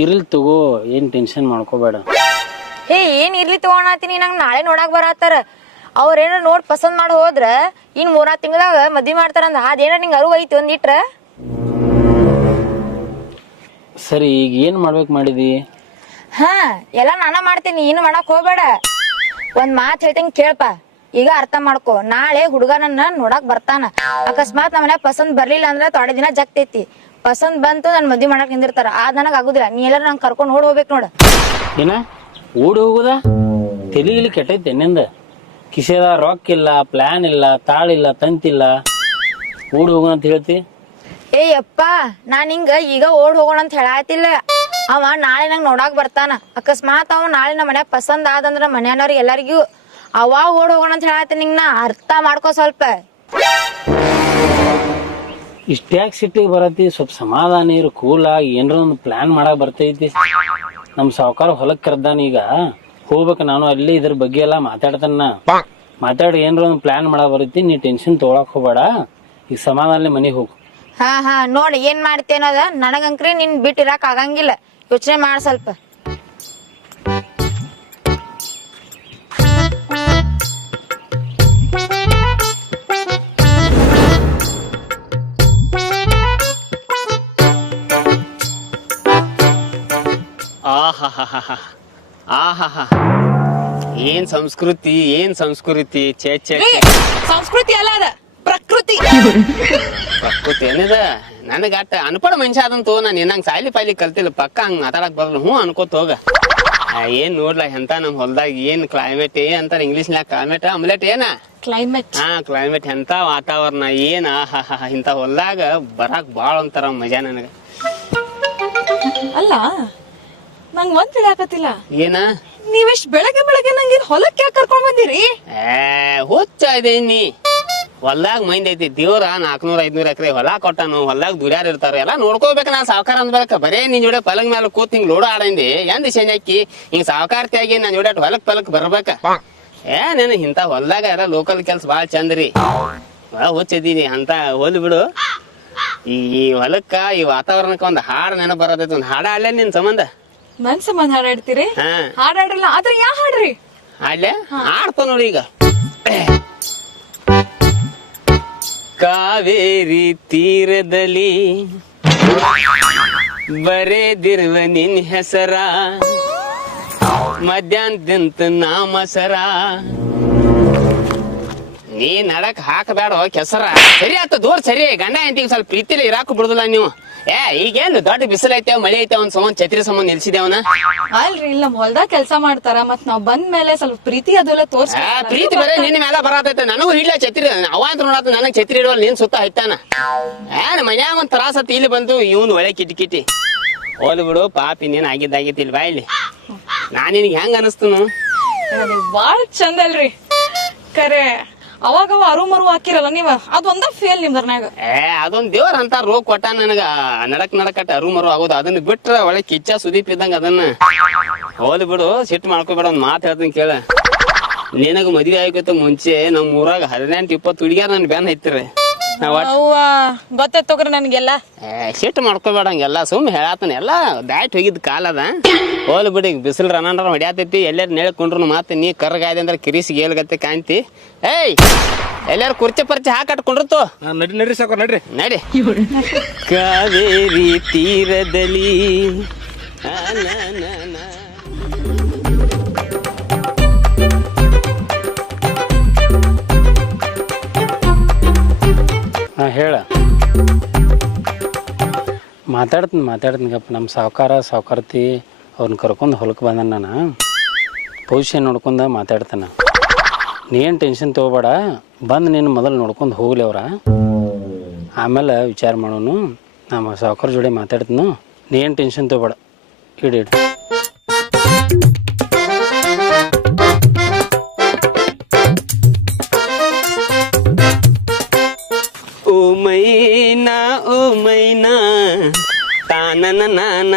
ಇರ್ಲಿ ತಗೋ, ಏನ್ ಟೆನ್ಷನ್ ಮಾಡ್ಕೋಬೇಡ. ಹೇ ಏನ್ ಇರ್ಲಿ ತಗೋಣತೀನಿ, ನಂಗೆ ನಾಳೆ ನೋಡಾಕ್ ಬರತ್ತಾರ. ಅವ್ರೇನ ನೋಡ್ ಪಸಂದ್ ಮಾಡಿ ಹೋದ್ರ ಇನ್ 3 ತಿಂಗಳಾಗ ಮದ್ವಿ ಮಾಡ್ತಾರಂದ. ಅದೇನ ನಿಂಗೆ ಅರಿವು ಐತಿ ಒಂದಿಟ್ರ? ಸರಿ, ಈಗ ಏನ್ ಮಾಡ್ಬೇಕು ಮಾಡಿದಿ? ಹಾ, ಎಲ್ಲ ನಾನ ಮಾಡ್ತೀನಿ, ನೀನು ಮಾಡಕ್ ಹೋಗ್ಬೇಡ. ಒಂದ್ ಮಾತ್ ಹೇಳ್ತೀನಿ ಕೇಳಪ್ಪ, ಈಗ ಅರ್ಥ ಮಾಡ್ಕೊ. ನಾಳೆ ಹುಡುಗ ನನ್ನ ನೋಡಾಕ್ ಬರ್ತಾನ. ಅಕಸ್ಮಾತ್ ನಮ್ಮ ಮನ್ಯಾಗ ಪಸಂದ್ ಬರ್ಲಿಲ್ಲ ಅಂದ್ರ ತೊಡೆ ದಿನ ಜಗ್ತೈತಿ. ಪಸಂದ್ ಬಂತು ನನ್ ಮದ್ವಿ ಮಾಡಕ್ ನಿಂದಿರ್ತಾರ. ಅದ್ ನನಗ್ ಆಗುದಿಲ್ಲ. ನೀ ಎಲ್ಲಾರು ನಂಗೆ ಕರ್ಕೊಂಡ್ ಓಡ್ ಹೋಗ್ಬೇಕು ನೋಡ. ಏನ ಓಡಿ ಹೋಗುದ? ತೆಲಿಗಿಲಿ ಕೆಟ್ಟೈತೆ ನಿಂದ. ಕಿಸೆದ ರೊಕ್ಕ ಇಲ್ಲ, ಪ್ಲಾನ್ ಇಲ್ಲ, ತಾಳಿಲ್ಲ, ತಂತಿಲ್ಲ, ಓಡಿ ಹೋಗು ಅಂತ ಹೇಳ್ತಿ? ಏಯಪ್ಪ, ನಾನ್ ಹಿಂಗ ಈಗ ಓಡ್ ಹೋಗೋಣ ಅಂತ ಹೇಳಾತಿಲ್ಲ. ಅವ ನಾಳೆ ನಂಗ್ ನೋಡಾಕ್ ಬರ್ತಾನ. ಅಕಸ್ಮಾತ್ ಅವ ನಾಳೆ ನಮ್ಮ ಮನ್ಯಾಗ ಪಸಂದ್ ಆದಂದ್ರ ಮನ್ಯಾನವ್ರಿಗೆ ಎಲ್ಲರಿಗೂ ಅವಾಗ ಓಡ್ ಹೋಗೋಣ ಅಂತ ಹೇಳಾತೀನಿ. ನಿಂಗ್ ನಾ ಅರ್ಥ ಮಾಡ್ಕೋ ಸ್ವಲ್ಪ. ಇಷ್ಟ್ಯಾಕ್ ಸಿಟ್ಟಿಗೆ ಬರತಿ? ಸ್ವಲ್ಪ ಸಮಾಧಾನ ಇರು, ಕೂಲ್ ಆಗಿ ಏನ್ರ ಒಂದು ಪ್ಲಾನ್ ಮಾಡಕ್ ಬರ್ತೈತಿ. ನಮ್ ಸಾವುಕಾರ ಹೊಲಕ್ ಕರ್ದಾನ, ಈಗ ಹೋಗ್ಬೇಕು. ನಾನು ಅಲ್ಲಿ ಇದ್ರ ಬಗ್ಗೆ ಎಲ್ಲಾ ಮಾತಾಡ್ತಾನ. ಮಾತಾಡಿ ಏನ್ರ ಒಂದು ಪ್ಲಾನ್ ಮಾಡಕ್ ಬರತಿ. ನೀ ಟೆನ್ಷನ್ ತೊಗೊಳಕ್ ಹೋಗ್ಬೇಡ. ಈಗ ಸಮಾಧಾನ ಮನೆಗೆ ಹೋಗು. ಹಾ ನೋಡಿ ಏನ್ ಮಾಡ್ತೇನದ. ನನಗಂಕ್ರಿ ನಿನ್ ಬಿಟ್ಟಿರಾಕ್ ಆಗಂಗಿಲ್ಲ. ಯೋಚನೆ ಮಾಡ ಸ್ವಲ್ಪ. ಆಹಾ, ಏನ್ ಸಂಸ್ಕೃತಿ, ಏನ್ ಸಂಸ್ಕೃತಿ. ಚೇ ಚೇ ಸಂಸ್ಕೃತಿ ಅಲ್ಲ ಅದ, ಪ್ರಕೃತಿ. ಪ್ರಕೃತಿ ಏನಿದ? ನನಗ ಅಟ್ಟ ಅನ್ಪಡ ಮನುಷ್ಯ ಅದಂತೋ. ನಾನು ಏನಂಗ್ ಸಾಯ್ಲಿ ಪಾಯ್ಲಿ ಕಲ್ತಿಲ್ಲ. ಪಕ್ಕ ಹಂಗ್ ಮಾತಾಡಕ್ ಬರಲ್ಲ. ಅನ್ಕೋತ ಹೋಗ. ಏನ್ ನೋಡ್ಲಾ ಎಂತ ನಮ್ ಹೊಲ್ದಾಗ ಏನ್ ಕ್ಲೈಮೇಟ್ ಅಂತಾರ ಇಂಗ್ಲಿಷ್ ನಾಗ. ಕ್ಲೈಮೇಟ್ ಆಮ್ಲೆಟ್ ಏನ? ಕ್ಲೈಮೇಟ್. ಹಾ, ಕ್ಲೈಮೇಟ್. ಎಂತ ವಾತಾವರಣ ಏನ! ಇಂತ ಹೊಲ್ದಾಗ ಬರಾಕ್ ಬಾಳ ಒಂಥರ ಮಜಾ ನನಗ. ಅಲ್ಲ, ನಂಗ್ ಒಂದ್ ತಿಳಿಯಾಕತ್ತಿಲ್ಲ. ಏನ? ನೀವೆಷ್ಟ್ ಬೆಳಗ್ಗೆ ಬೆಳಗ್ಗೆ ನಂಗೆ ಹೊಲಕ್ಕೆ ಯಾಕೆ ಕರ್ಕೊಂಡ್ ಬಂದಿರಿ? ಹುಚ್ಚ ಇದೆ ನೀ. ಹೊಲ್ದಾಗ ಮೈಂದ್ ಐತಿ. ದೇವ್ರ 400-500 ಎಕರೆ ಹೊಲ ಕೊಟ್ಟಾನು. ಹೊಲ್ದಾಗ ದುಡ್ಯಾರ ಇರ್ತಾರ, ಎಲ್ಲಾ ನೋಡ್ಕೋಬೇಕ. ನಾ ಸಾವುಕಾರ ಅಂದ್ಬೇಕ. ಬರೇ ನಿನ್ ಜೋಡೆ ಪಲಂಗ್ ಮೇಲೆ ಕೂತ್ ಹಿಂಗ್ ಲೋಡ ಆಡಂದಿ. ಎಂದ್ ಶೆನ್ಯಾಕಿ ಹಿಂಗ್ ಸಾವುಕಾರ್ತಿಯಾಗಿ ನನ್ ಜೋಡೆ ಹೊಲಕ್ ಪಲಕ್ ಬರ್ಬೇಕ. ನೀನ್ ಇಂತ ಹೊಲ್ದಾಗ ಎಲ್ಲ ಲೋಕಲ್ ಕೆಲ್ಸ ಬಾಳ ಚಂದ್ರಿ. ಹುಚ್ಚಿದೀನಿ ಅಂತ ಹೋಲ್ ಬಿಡು. ಈ ಹೊಲಕ್ಕ, ಈ ವಾತಾವರಣಕ್ಕ ಒಂದ್ ಹಾಡ್ ನೆನಪ್ ಬರತೈತಿ. ಒಂದ್ ಹಾಡ ಆಡ್ಲೇ ನಿನ್ ಸಂಬಂಧ. ನನ್ ಸಂಬಂಧ ಹಾಡಾಡ್ತೀರಿ? ಹಾಡಾಡ್ರಲ್ಲ, ಆದ್ರೆ ಯಾ ಹಾಡ್ರಿ? ಆಡ್ಲೆ ಆಡ್ತ ನೋಡಿ. ಈಗ ಕಾವೇರಿ ತೀರದಲ್ಲಿ ಬರೆದಿರುವ ನಿನ್ ಹೆಸರ, ಮಧ್ಯಾಹ್ನದಂತ ನಾಮಸರ. ನೀ ನಡಕ್ ಹಾಕಬೇಡ ಕೆಸರ. ಸರಿ ಆತ ದೂರ ಸರಿ. ಗಂಡ ಹೆಂಡತಿಗೆ ಸ್ವಲ್ಪ ಪ್ರೀತಿಲಿ ಇರಾಕು ಬಿಡುದಿಲ್ಲ ನೀವು. ಈಗೇನು ದೊಡ್ಡ ಬಿಸಿಲು ಐತೆ, ಮಳೆ ಐತೆ, ಒಂದ್ ಸಂಬಂಧ ಛತ್ರಿ ಸಂಬಂಧ ನಿಲ್ಸಿದೇವನ. ಅಲ್ರಿ, ಇಲ್ಲ ಹೊಲ್ದಾಗ ಕೆಲ್ಸ ಮಾಡ್ತಾರ. ಮತ್ ನಾವ್ ಬಂದ್ ಮೇಲೆ ಸ್ವಲ್ಪ ಪ್ರೀತಿ ಅದೆಲ್ಲ ತೋರ್ಸ. ಪ್ರೀತಿ ಬರೇ ನಿನ್ನ ಮೇಲೆ ಬರತೈತೆ. ನನಗೂ ಇಡ್ಲ ಛತ್ರಿ. ಅವ ಅಂತ ನೋಡತ್ತ ನನಗ್ ಛತ್ರಿ ಇಡುವಲ್ಲ. ನೀನ್ ಸುತ್ತ ಹೈತಾನ. ಮನ್ಯಾಗ ಒಂದ್ ತ್ರಾಸ ಹತ್ತಿ ಇಲ್ಲಿ ಬಂತು ಇವನ್ ಒಳ್ಳೆ ಕಿಟಿ. ಹೋಲ್ ಬಿಡು ಪಾಪಿ. ನೀನ್ ಆಗಿದ್ದಾಗಿತ್ತಿಲ್ ಬಾ ಇಲ್ಲಿ. ನಾನ್ ನಿನ್ಗೆ ಹೆಂಗ ಅನಸ್ತನು? ಬಾಳ ಚಂದ ಅಲ್ರಿ ಕರೆ. ಅವಾಗ ಅರು ಮರು ಹಾಕಿರಲ್ಲ ನೀವ, ಅದೊಂದ ಫೇಲ್ ನಿಮ್ದ್ರನಾಗ. ಅದೊಂದ್ ದೇವ್ರ ಅಂತ ರೋಗ ಕೊಟ್ಟ ನನಗ. ನಡಕಟ್ಟ ಅರು ಮರು ಆಗೋದು. ಅದನ್ನ ಬಿಟ್ರ ಒಳ್ಳೆ ಕಿಚ್ಚ ಸುದೀಪ್ ಇದ್ದಂಗ ಅದನ್ನ. ಹೋದ್ ಬಿಡು, ಸಿಟ್ಟು ಮಾಡ್ಕೋಬೇಡ. ಒಂದ್ ಮಾತು ಹೇಳ್ತೀನಿ ಕೇಳ. ನಿನಗ ಮದ್ವೆ ಆಗೋತ ಮುಂಚೆ ನಮ್ ಊರಾಗ 18-20 ಹುಡುಗಿಯಾರ ನನ್ ಬ್ಯಾನ್ ಐತಿರ. ಗೊತ್ತಾಯ್ತು ತಗೋರಿ ನನ್ಗೆಲ್ಲ. ಸಿಟ್ಟು ಮಾಡ್ಕೋಬೇಡ ಹಂಗೆಲ್ಲ. ಸುಮ್ ಹೇಳಾತನ ಎಲ್ಲ ದಾಟ್ ಹೋಗಿದ್ ಕಾಲ ಅದ. ಹೋಲ್ ಬಿಡಿ. ಬಿಸಿಲು ರನಾಂಡ್ರ ಹೊಡ್ಯಾತೈತಿ. ಎಲ್ಲಾರು ನೇಳ್ಕೊಂಡ್ರು ಮಾತು ನೀ ಕರ್ಗಾಯ್ದೆ ಅಂದ್ರೆ ಕಿರಿಸಿ ಗೇಲ್ಗತ್ತೆ ಕಾಣ್ತಿ. ಎಲ್ಲಾರು ಕುರ್ಚಿ ಪರ್ಚಿ ಹಾಕಟ್ಕೊಂಡಿರ್ತು. ನಡ್ರಿ ಸಾಕು, ನಡ್ರಿ ನಡಿ. ಕಾವೇರಿ ತೀರದಲ್ಲಿ ಹೇಳ. ಮಾತಾಡ್ತೀನಿ ಗಪ್ಪ. ನಮ್ಮ ಸಾವುಕಾರತಿ ಅವ್ರನ್ನ ಕರ್ಕೊಂಡು ಹೊಲಕ್ಕೆ ಬಂದ. ನಾನು ಪೊಸಿಷನ್ ನೋಡ್ಕೊಂಡ ಮಾತಾಡ್ತಾನ. ನೀನು ಟೆನ್ಷನ್ ತೊಗೋಬೇಡ. ಬಂದು ನೀನು ಮೊದಲು ನೋಡ್ಕೊಂಡು ಹೋಗ್ಲಿ ಅವ್ರ. ಆಮೇಲೆ ವಿಚಾರ ಮಾಡೋನು. ನಮ್ಮ ಸಾವುಕಾರ ಜೋಡಿ ಮಾತಾಡ್ತೀನಿ. ನೀನು ಟೆನ್ಷನ್ ತೊಗೋಬೇಡ. ಇಡಿ ಓ ಮೈನಾ ತಾನನ ನಾನ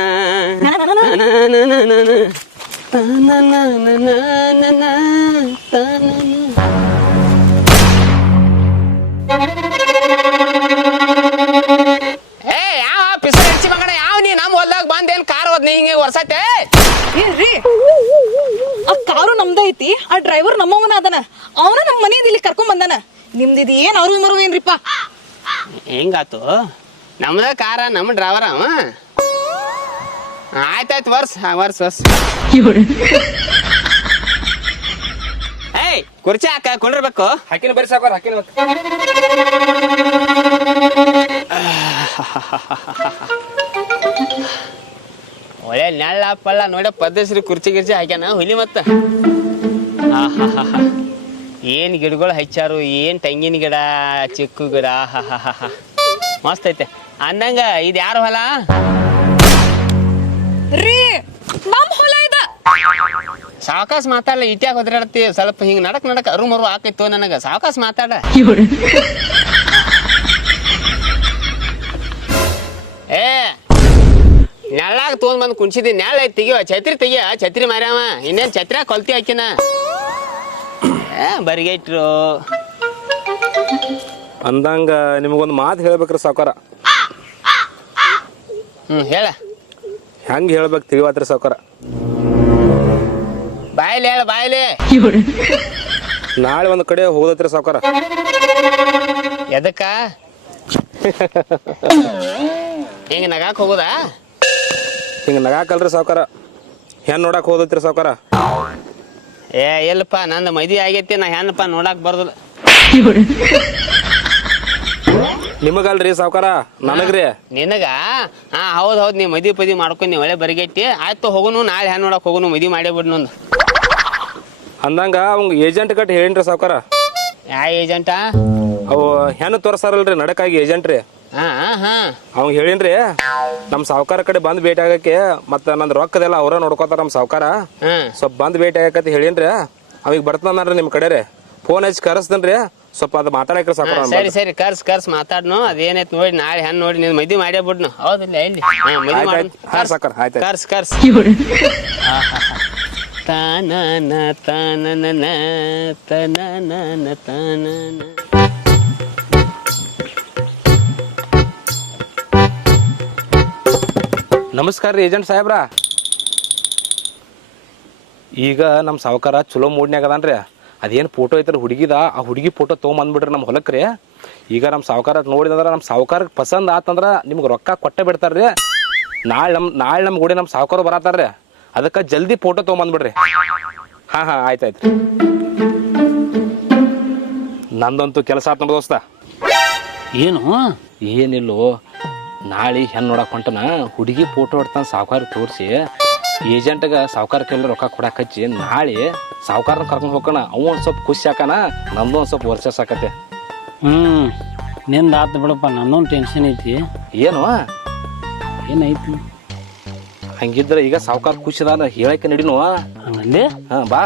ಯಾವ ಪಿಸರ್ ಹಚ್ಚಿ ಮಗನ ಯಾವ ನೀ ನಮ್ಮ ಹೊಲ್ದಾಗ ಬಂದೇನ್ ಕಾರ್ ಹೋದ್ ನೀ ಹಿಂಗೆ ಅದನ ಅವನ ನಮ್ಮ ಮನೆಯಿಂದ ಇಲ್ಲಿ ಕರ್ಕೊಂಡ್ ಬಂದಾನ. ನಿಮ್ದಿದ್ ಏನ್ ಅರು ಮರು ಏನ್ರಿಪ್ಪ? ಹೆಂಗಾತು? ನಮ್ದ ಕಾರ, ನಮ್ಮ ಡ್ರೈವರ್ ಅವ. ಆಯ್ತಾಯ್ತು, ವರ್ಸ್. ಏಯ್, ಕುರ್ಚಿ ಹಾಕ, ಕುಂಡಿರ್ಬೇಕು. ಹಾಕಿನ ಬರ್ರಿ ಸಾವ್ಕಾರ, ಹಾಕಿನ ಒಳ್ಳೆ ನೆಳ್ಳ ಪಳ್ಳ ನೋಡಿ ಪದ್ಧಶ್ರೀ ಕುರ್ಚಿ ಗಿರ್ಚಿ ಹಾಕ್ಯಾನ ಹುಲಿ ಮತ್ತ. ಏನ್ ಗಿಡಗಳು ಹಚ್ಚಾರು, ಏನ್ ತೆಂಗಿನ ಗಿಡ, ಚಿಕ್ಕು ಗಿಡ. ಮಸ್ತ್ ಐತೆ ಅಂದಂಗ. ಇದು ಯಾರು ಹೊಲ ರೀ? ನಮ್ ಹೊಲ ಇದ. ಸಾವಕಾಶ ಮಾತಾಡಲ್ಲ, ಇಟ್ಯಾಗ ಒದರಾಡತ್ತಿ. ಸ್ವಲ್ಪ ಹಿಂಗ್ ನಡಕ್ ಅರು ಮರು ಹಾಕೈತು ನನಗ. ಸಾವಕಾಶ ಮಾತಾಡ. ಏ, ನೆಳ್ಳಾಗ ತೊಗೊಂಡ್ ಬಂದು ಕುಣ್ಸಿದಿ. ನೆಳ್ಳ ಐತಿ, ತೆಗಿವ. ಛತ್ರಿ ಮಾರ್ಯಾವ. ಇನ್ನೇನ್ ಛತ್ರಿ ಕೊಲ್ತಿ ಹಾಕಿನ. ಬರಿಗೈಟ್ರು ಅಂದಂಗ ನಿಮಗೊಂದು ಮಾತು ಹೇಳ್ಬೇಕ್ರಿ ಸಾವ್ಕಾರ. ಹೇಳ. ಹೆಂಗ್ ಹೇಳ್ಬೇಕು ತಿಳಿವಾತ್ರಿ ಸಾವ್ಕಾರ. ಬಾಯ್ಲಿ ಹೇಳ, ಬಾಯ್ಲಿ. ನಾಳೆ ಒಂದ್ ಕಡೆ ಹೋಗದತ್ರಿ ಸಾವ್ಕಾರ. ಎದಕ್ಕ? ಹಿಂಗ ನಗಾಕ್ ಹೋಗುದಾ? ಹಿಂಗ ನಗಾಕಲ್ರಿ ಸಾವ್ಕಾರ, ಹೆಣ್ ನೋಡಕ್ ಹೋದತ್ರಿ ಸಾವ್ಕಾರ. ಏ ಎಲ್ಲಪ್ಪ, ನಂದು ಮದ್ವಿ ಆಗೈತಿ. ನಾ ಹೆಣ್ಣಪ್ಪ ನೋಡಾಕ್ ಬರ್ದಲ್ಲ. ನಿಮಗಲ್ರಿ ಸಾವ್ಕಾರ, ನನಗ್ರಿ. ನಿನಗ? ಹೌದ್ ನೀ ಮದ್ವಿ ಮಾಡ್ಕೊಂಡ್ ನೀ ಒಳ್ಳೆ ಬರಿಗೈತಿ. ಆಯ್ತು, ಹೋಗುನು. ನಾಳೆ ಹೆಣ್ಣು ನೋಡಕ್ ಹೋಗುನು. ಮದ್ವಿ ಮಾಡೇ ಬಿಡ್ನೊಂದು. ಅಂದಂಗ ಅವಂಗ ಏಜೆಂಟ್ ಕಟ್ ಹೇಳಿನ್ರಿ ಸಾವ್ಕಾರ. ಯಾ ಏಜೆಂಟ? ಅವು ಹೆಣ್ಣು ತೋರ್ಸಾರಲ್ರಿ ನಡಕಾಗಿ ಏಜೆಂಟ್ ರೀ. ಅವಂಗ ಹೇಳಿನ್ರಿ ನಮ್ ಸಾವ್ಕಾರ ಕಡೆ ಬಂದ್ ಭೇಟಿ ಆಗಕ್ಕೆ. ಮತ್ತ ನಂದ್ ರೊಕ್ಕದೆಲ್ಲ ಅವ್ರ ನೋಡ್ಕೋತಾರ ನಮ್ ಸಾವ್ಕಾರ. ಸ್ವಲ್ಪ ಬಂದ್ ಭೇಟಿ ಆಗಕತಿ ಹೇಳಿನ್ರಿ. ಅವಿಗೆ ಬರ್ತಾನ್ರಿ ನಿಮ್ ಕಡೆ ರೀ. ಫೋನ್ ಹಚ್ಚಿ ಕರೆಸ್ತೇನ್ರಿ. ಸ್ವಲ್ಪ ಅದು ಮಾತಾಡಕ್ರಿ ಸಾವ್ಕಾರ. ಸರಿ ಕರ್ಸ್ ಮಾತಾಡ್ನು. ಅದೇನೈತ್ ನೋಡಿ. ನಾಳೆ ಹೆಣ್ಣು ನೋಡಿ ನೀನ್ ಮದ್ವಿ ಮಾಡೇ ಬಿಡ್ನು. ಹೌದಿಲ್ಲ? ಎಲ್ಲಿ ಸಾವ್ಕಾರ ಆಯ್ತು. ಕರ್ಸ್. ತಾನನ ತಾನನ ತಾನನ ತಾನನ. ನಮಸ್ಕಾರ ರೀ ಏಜೆಂಟ್ ಸಾಹೇಬ್ರ. ಈಗ ನಮ್ಮ ಸಾವ್ಕಾರ ಚಲೋ ಮೂಡ್ನ್ಯಾಗ ಅದಾನ್ರಿ. ಅದೇನು ಫೋಟೋ ಐತ್ರಿ ಹುಡುಗಿದ, ಆ ಹುಡುಗಿ ಫೋಟೋ ತೊಗೊಂಬಂದ್ಬಿಡ್ರಿ ನಮ್ಮ ಹೊಲಕ್ರಿ. ಈಗ ನಮ್ಮ ಸಾವ್ಕಾರ ನೋಡಿದಂದ್ರೆ ನಮ್ಮ ಸಾವ್ಕಾರಕ್ಕೆ ಪಸಂದ್ ಆತಂದ್ರೆ ನಿಮ್ಗೆ ರೊಕ್ಕ ಕೊಟ್ಟೆ ಬಿಡ್ತಾರ್ರಿ. ನಾಳೆ ನಮ್ಮ ಗುಡಿ ನಮ್ಮ ಸಾವ್ಕಾರ ಬರತ್ತಾರ್ರಿ. ಅದಕ್ಕೆ ಜಲ್ದಿ ಫೋಟೋ ತೊಗೊಂಬಂದ್ಬಿಡ್ರಿ. ಹಾಂ ಆಯ್ತಾಯ್ತು. ನಂದಂತೂ ಕೆಲಸ ಆತ್ ನಮ್ಮ ದೋಸ್ತ. ಏನು? ಏನಿಲ್ಲೋ, ನಾಳೆ ಹೆಣ್ಣು ನೋಡಕ್ ಹೊಂಟನ. ಹುಡುಗಿ ಫೋಟೋ ಹೊಡ್ತಾನ ಸಾವ್ಕಾರ ತೋರಿಸಿ ಏಜೆಂಟ್ಗೆ ಸಾವ್ಕಾರ ಕೇಳಿ ರೊಕ್ಕ ಕೊಡಕ್ಕೆ ಹಚ್ಚಿ ನಾಳೆ ಸಾವ್ಕಾರನ ಕರ್ಕೊಂಡು ಹೋಗೋಣ. ಅವ ಒಂದು ಸ್ವಲ್ಪ ಖುಷಿ ಹಾಕಣ, ನಮ್ದು ಒಂದು ಸ್ವಲ್ಪ ವರ್ಷ ಸಾಕತ್ತೆ. ನಿಂದ ಆತು ಬಿಡಪ್ಪ. ನನ್ನೊಂದು ಟೆನ್ಷನ್ ಐತಿ. ಏನು ಏನೈತಿ? ಹಂಗಿದ್ರೆ ಈಗ ಸಾವ್ಕಾರ ಖುಷಿ ಅದ ಹೇಳಕ್ಕೆ ನಡಿನು. ಹಂಗಂದೆ? ಹಾಂ ಬಾ.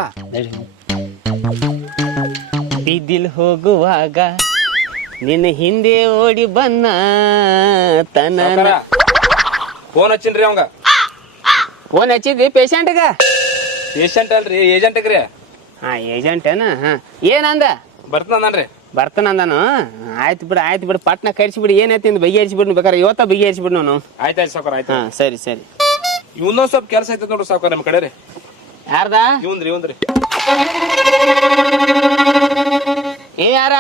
ಬಿದ್ದಿಲ್ ಹೋಗುವಾಗ ನಿನ್ನ ಹಿಂದೆ ಓಡಿ ಬನ್ನ ತನ. ಫೋನ್ ಹಚ್ಚಿನ್ರಿ ಅವಂಗ. ಫೋನ್ ಹಚ್ಚಿದ್ವಿ ಪೇಷಂಟ್ಗ? ಪೇಷಂಟ್ ಅಲ್ರಿ, ಏಜೆಂಟ್ಗ್ರಿ. ಏಜೆಂಟೇನ? ಏನಂದ? ಬರ್ತಾನಂದಾನು. ಆಯ್ತು ಬಿಡು ಪಟ್ನ ಕಳಿಸಿಬಿಡಿ. ಏನೈತಿ ಬಗೆಹರಿಸಿಬಿಡ್ನು. ಬೇಕಾರೆ ಇವತ್ತ ಬಗೆಹರಿಸಿಬಿಡ್ನು ನಾವು. ಆಯ್ತಾಯ್ತು ಸಾವ್ಕಾರ ಆಯ್ತು. ಸರಿ. ಇವನೊಂದು ಸ್ವಲ್ಪ ಕೆಲಸ ಐತೆ ನೋಡ್ರಿ ಸಾವ್ಕಾರ ನಮ್ಮ ಕಡೆ ರೀ. ಯಾರ್ದ? ಇವಂದ್ರಿ. ಯಾರ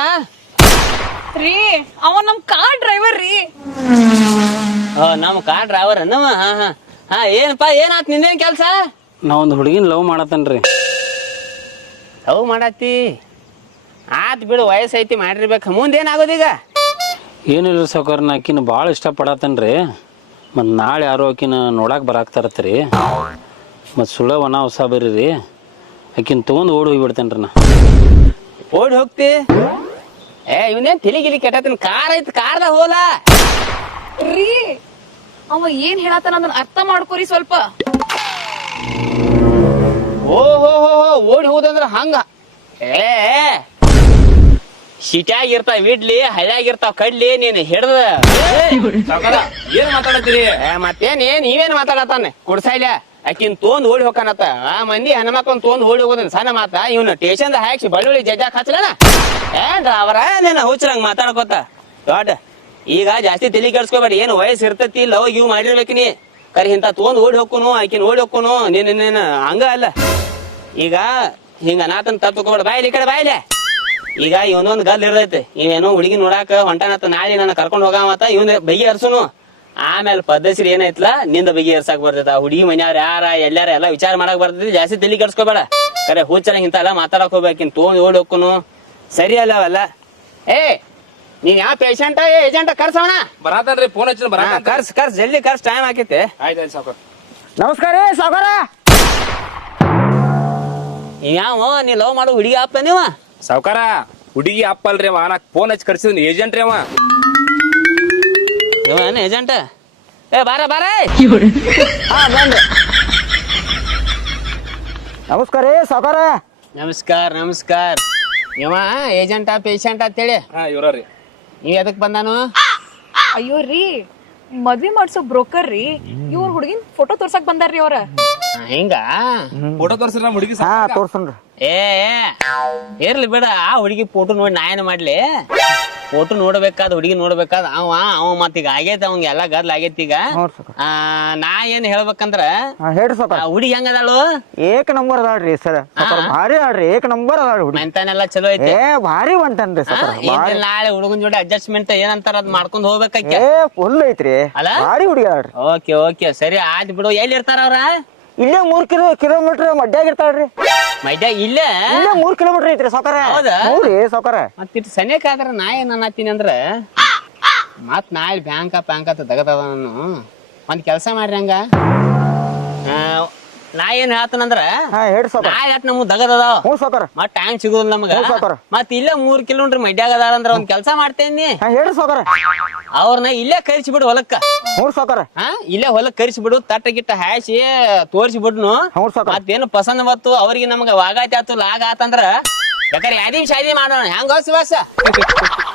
ರೀ? ಅವ ನಮ್ ಕಾರ್ ಡ್ರೈವರ್ ರೀ. ನಮ್ಮ ಕಾರ್ ಡ್ರೈವರ್ ಅನ್ನವ. ಏನಪ್ಪಾ, ಏನಾತ್ ನಿಂದೇನ್ ಕೆಲ್ಸ? ನಾ ಒಂದು ಹುಡುಗಿನ ಲವ್ ಮಾಡತ್ತನ್ರಿ. ಲವ್ ಮಾಡತ್ತಿ? ಆತ್ ಬಿಡು, ವಯಸ್ಸೈತಿ, ಮಾಡಿರ್ಬೇಕು. ಮುಂದೇನಾಗೋದೀಗ? ಏನಿಲ್ಲ ಸಾವ್ಕಾರ, ನಾ ಆಕಿನ ಭಾಳ ಇಷ್ಟಪಡತ್ತನ್ರಿ. ಮತ್ತು ನಾಳೆ ಯಾರೋ ಆಕಿನ ನೋಡಕ್ಕೆ ಬರಾಕ್ತಾರತ್ರಿ. ಮತ್ತು ಸುಳ್ಳ ವನ ಹೊಸ ಬರ್ರಿ ರೀ. ಆಕಿನ ತೊಗೊಂಡು ಓಡಿ ಹೋಗಿಬಿಡ್ತೇನೆ ರೀ. ನಾ ಓಡಿ ಹೋಗ್ತಿ? ಇವನೇನ್ ತಿಲಿಗಿಲಿ ಕೆಟ್ಟತನ. ಕಾರ್ ಐತಿ, ಕಾರ್ದಾಗ ಹೋಲ ರೀ. ಅವ ಏನ್ ಹೇಳತ್ತಾನ ಅದನ್ನ ಅರ್ಥ ಮಾಡ್ಕೋರಿ ಸ್ವಲ್ಪ. ಓಹೋ ಓಡಿ ಹೋದಂದ್ರ ಹಂಗ. ಸಿಟ್ಯಾಗಿರ್ತಾವ ಇಡ್ಲಿ, ಹಳ್ಯಾಗಿರ್ತಾವ ಕಡ್ಲಿ. ನೀನು ಹಿಡ್ದ ಏನ್ ಮಾತಾಡತ್ತೀರಿ? ನೀವೇನ್ ಮಾತಾಡತಾನೆ? ಕುಡ್ಸಾಯ್ಲ ಆಕಿನ್ ತೊಂದ್ ಓಡಿ ಹೋಗನತ್ತ. ಆ ಮಂದಿ ಹೆಣ್ಮಕ್ಳನ್ ತೊಂದ್ ಓಡಿ ಹೋಗೋದನ್ ಸಣ್ಣ ಮಾತ. ಇವ್ನ ಸ್ಟೇಷನ್ ಹಾಕಿ ಬಳ್ಳುಳ್ಳಿ ಜಜ್ಜಾಕ್ ಹಚ್ಚಲನ. ಅವರ ನೀನ ಹುಚ್ಚರಂಗ್ ಮಾತಾಡ್ಕೋತ ದೊಡ್ಡ. ಈಗ ಜಾಸ್ತಿ ತಲಿ ಕೆಡ್ಸ್ಕೊಬೇಡಿ. ಏನು ವಯಸ್ಸು ಇರ್ತತಿ, ಲವ್ ಇವ್ ಮಾಡಿರ್ಬೇಕು ನೀ. ಕರಿ ಇಂತ ತೊಂದ್ ಓಡಿ ಹೋಗ್ಕೊನು, ಆಕಿನ್ ಓಡಿ ಹೋಗ್ಕೊನು. ನೀನ್ ಹಂಗ ಅಲ್ಲ. ಈಗ ಹಿಂಗ ಅನಾಥನ್ ತಪ್ಪಿಕೊಬೇಡ ಬಾಯ್ಲಿ ಈ ಕಡೆ ಬಾಯ್ಲೆ. ಈಗ ಇವನೊಂದ್ ಗಲ್ ಇರ್ತೈತಿ, ಇವೇನೋ ಹುಡುಗಿ ನೋಡಾಕ ಹೊಂಟಾನತ್ತ, ನಾಳೆ ನನ್ನ ಕರ್ಕೊಂಡ್ ಹೋಗಾಮತ್ತ ಇವನ್ ಬಗೆ ಹರ್ಸುನು. ಆಮೇಲೆ ಪದ್ಧತಿ ಏನೈತ್ಲ ನಿಂದ ಬಗೆ ಹರ್ಸಾಕ್ ಬರ್ತೈತ. ಹುಡುಗಿ ಮನ್ಯಾರ ಯಾರ ಎಲ್ಲಾರ ಎಲ್ಲಾ ವಿಚಾರ ಮಾಡಕ್ ಬರ್ತೈತಿ. ಜಾಸ್ತಿ ತಲಿ ಕೆಡ್ಸ್ಕೊಬೇಡ. ಕರೆ ಹುಚ್ಚರ ಇಂತ ಎಲ್ಲ ಮಾತಾಡಕ್ ಹೋಗ್ಬೇಕಿನ್ ತೊಗೊಂಡ್ ಓಡಿ ಹೋಗ್ಕೊನು ಸರಿ ಅಲ್ಲ ಅವೆಲ್ಲ. ಏ ನೀನ್ ಯಾವ ಪೇಷಂಟ ಏಜೆಂಟ ಕರ್ಸವಣ? ಬರಾತನ್ರಿ ಫೋನ್ ಹಚ್ಚಿನ ಬರಾತ. ಕರ್ಸ್ ಜಲ್ದಿ ಕರ್ಸ್, ಟೈಮ್ ಆಕೈತೆ. ಆಯ್ತು ಸಾವ್ಕಾರ. ನಮಸ್ಕಾರ ರೀ ಸಾವ್ಕಾರ. ಯಾವ ನೀ ಲವ್ ಮಾಡೋ ಹುಡುಗಿ ಆಪ್ತ ನೀವ? ಸಾವ್ಕಾರ ಹುಡುಗಿ ಅಪ್ಪ ಅಲ್ರಿ ಅವ, ನಾ ಫೋನ್ ಹಚ್ಚಿ ಕರ್ಸಿದ್ನಿ ಏಜೆಂಟ್ ರೀ ಅವ. ಇವ ಏನ್ ಏಜೆಂಟ್? ಏ ಬಾರ ಬಾರ. ಹಾ ಬಂದೆ. ನಮಸ್ಕಾರ ರೀ ಸಾವ್ಕಾರ. ನಮಸ್ಕಾರ ನಮಸ್ಕಾರ. ಇವ ಏಜೆಂಟ ಪೇಷಂಟ್ ಅಂತೇಳಿ ಹಾ ಇವ್ರಿ. ನೀವ್ ಎದಕ್ ಬಂದಾನು? ಅಯ್ಯೋ ರೀ, ಮದ್ವಿ ಮಾಡ್ಸೋ ಬ್ರೋಕರ್ ರೀ. ಇವ್ರ ಹುಡುಗಿನ್ ಫೋಟೋ ತೋರ್ಸಕ್ ಬಂದಾರ್ರಿ ಅವ್ರ. ಹಿಂಗ ಫೋಟೋ ತೋರ್ಸ್ರಿ ನಮ್ಮ ಹುಡುಗಿ. ಹಾ ತೋರ್ಸನ್ರಿ. ಏ ಇರ್ಲಿ ಬಿಡ, ಆ ಹುಡುಗಿ ಫೋಟೋ ನೋಡಿ ನಾ ಏನ್ ಮಾಡ್ಲಿ? ಫೋಟೋ ನೋಡ್ಬೇಕಾದ ಹುಡುಗಿ ನೋಡ್ಬೇಕಾದ ಅವ ಮತ್ತೀಗ ಆಗೈತಿ, ಅವಂಗ ಎಲ್ಲಾ ಗದ್ಲ ಆಗೈತಿ. ಈಗ ನಾ ಏನ್ ಹೇಳ್ಬೇಕಂದ್ರ, ಹೇಳ್ರಿ ಸಾವ್ಕಾರ. ಆ ಹುಡುಗಿ ಹೆಂಗದಾಳು? ಏಕ್ ನಂಬರ್ ಅದಾಳ್ರಿ ಸರ್. ಭಾರಿ ಅದಾಳ್ರಿ, ಏಕ್ ನಂಬರ್ ಅದಾಳ್ರಿ ಹುಡುಗಿ. ಮೆಂತಾನೆಲ್ಲ ಚಲೋ ಐತಿ. ಏ ಭಾರಿ ಹೊಂಟನ್ರಿ ಸಾವ್ಕಾರ. ಈಗ ನಾಳೆ ಹುಡುಗನ್ ಜೋಡಿ ಅಡ್ಜಸ್ಟ್ಮೆಂಟ್ ಏನಂತಾರ ಅದ್ ಮಾಡ್ಕೊಂಡ್ ಹೋಗ್ಬೇಕಾಕೆ. ಏ ಫುಲ್ ಐತ್ರಿ, ಅಲ್ಲ? ಭಾರಿ ಹುಡುಗಿ ಅದಾಳ್ರಿ. ಓಕೆ ಓಕೆ ಸರಿ ಆಯ್ತು ಬಿಡು. ಎಲ್ಲಿ ಇರ್ತಾರ ಅವ್ರ? ಇಲ್ಲೇ 3 ಕಿಲೋಮೀಟರ್ ಮಡ್ಯಾಗ ಇರ್ತಾಳ್ರಿ. ಮೈದ್ಯ ಇಲ್ಲೇ ಇಲ್ಲೇ 3 ಕಿಲೋಮೀಟರ್ ಐತ್ರಿ ಸಾವ್ಕಾರ. ಹೌದಾ? ಹೌದ್ರಿ ಸಾವ್ಕಾರ. ಮತ್ತಿಟ್ಟು ಸನೇಕ ಆದ್ರ ನಾ ಏನ್ ಅನ್ನತ್ತೀನಿ ಅಂದ್ರ, ಮತ್ ನಾಳೆ ಬ್ಯಾಂಕ್ ಅಂತ ತಗದವ ನಾನು. ಒಂದ್ ಕೆಲ್ಸ ಮಾಡ್ರಿ ಹಂಗ, ನಾ ಏನ್ ಹೇಳ್ತಾನಂದ್ರ, ಹಾ ಹೇಳ್ರಿ ಸಾವ್ಕಾರ. ನಾಳೆ ನಮಗ್ ದಗದದಾವ ಹ್ಞೂ ಸಾವ್ಕಾರ. ಮತ್ ಟೈಮ್ ಸಿಗುದಿಲ್ಲ ನಮಗ. ಹ್ಞೂ ಸಾವ್ಕಾರ. ಮತ್ ಇಲ್ಲೇ 3 ಕಿಲೋಮೀಟರ್ ಮಡ್ಯಾಗ ಅದಾರ ಅಂದ್ರ ಒಂದ್ ಕೆಲ್ಸ ಮಾಡ್ತೇನಿ, ಹಾ ಹೇಳ್ರಿ ಸಾವ್ಕಾರ. ಅವ್ರನ್ನ ಇಲ್ಲೇ ಕರಿಸಿ ಬಿಡು ಹೊಲಕ್ಕ. ಹ್ಞೂ ಸಾವ್ಕಾರ. ಇಲ್ಲೇ ಹೊಲಕ್ ಕರಿಸಿ ಬಿಡು, ತಟ್ಟ ಗಿಟ್ಟ ಹಾಸಿ ತೋರಿಸಿ ಬಿಡ್ನು. ಹ್ಞೂ ಸಾವ್ಕಾರ. ಮತ್ತೇನು ಪಸಂದ್ ಬತ್ತು ಅವ್ರಿಗೆ ನಮ್ಗ ವಾಗಾತಿ ಆತು ಲಾಗ ಆತಂದ್ರ ಬೇಕಾದ್ರೆ ಯಾದಿ ಶಾದಿ ಮಾಡೋಣ. ಹೆಂಗ ಶಿವಾಸ?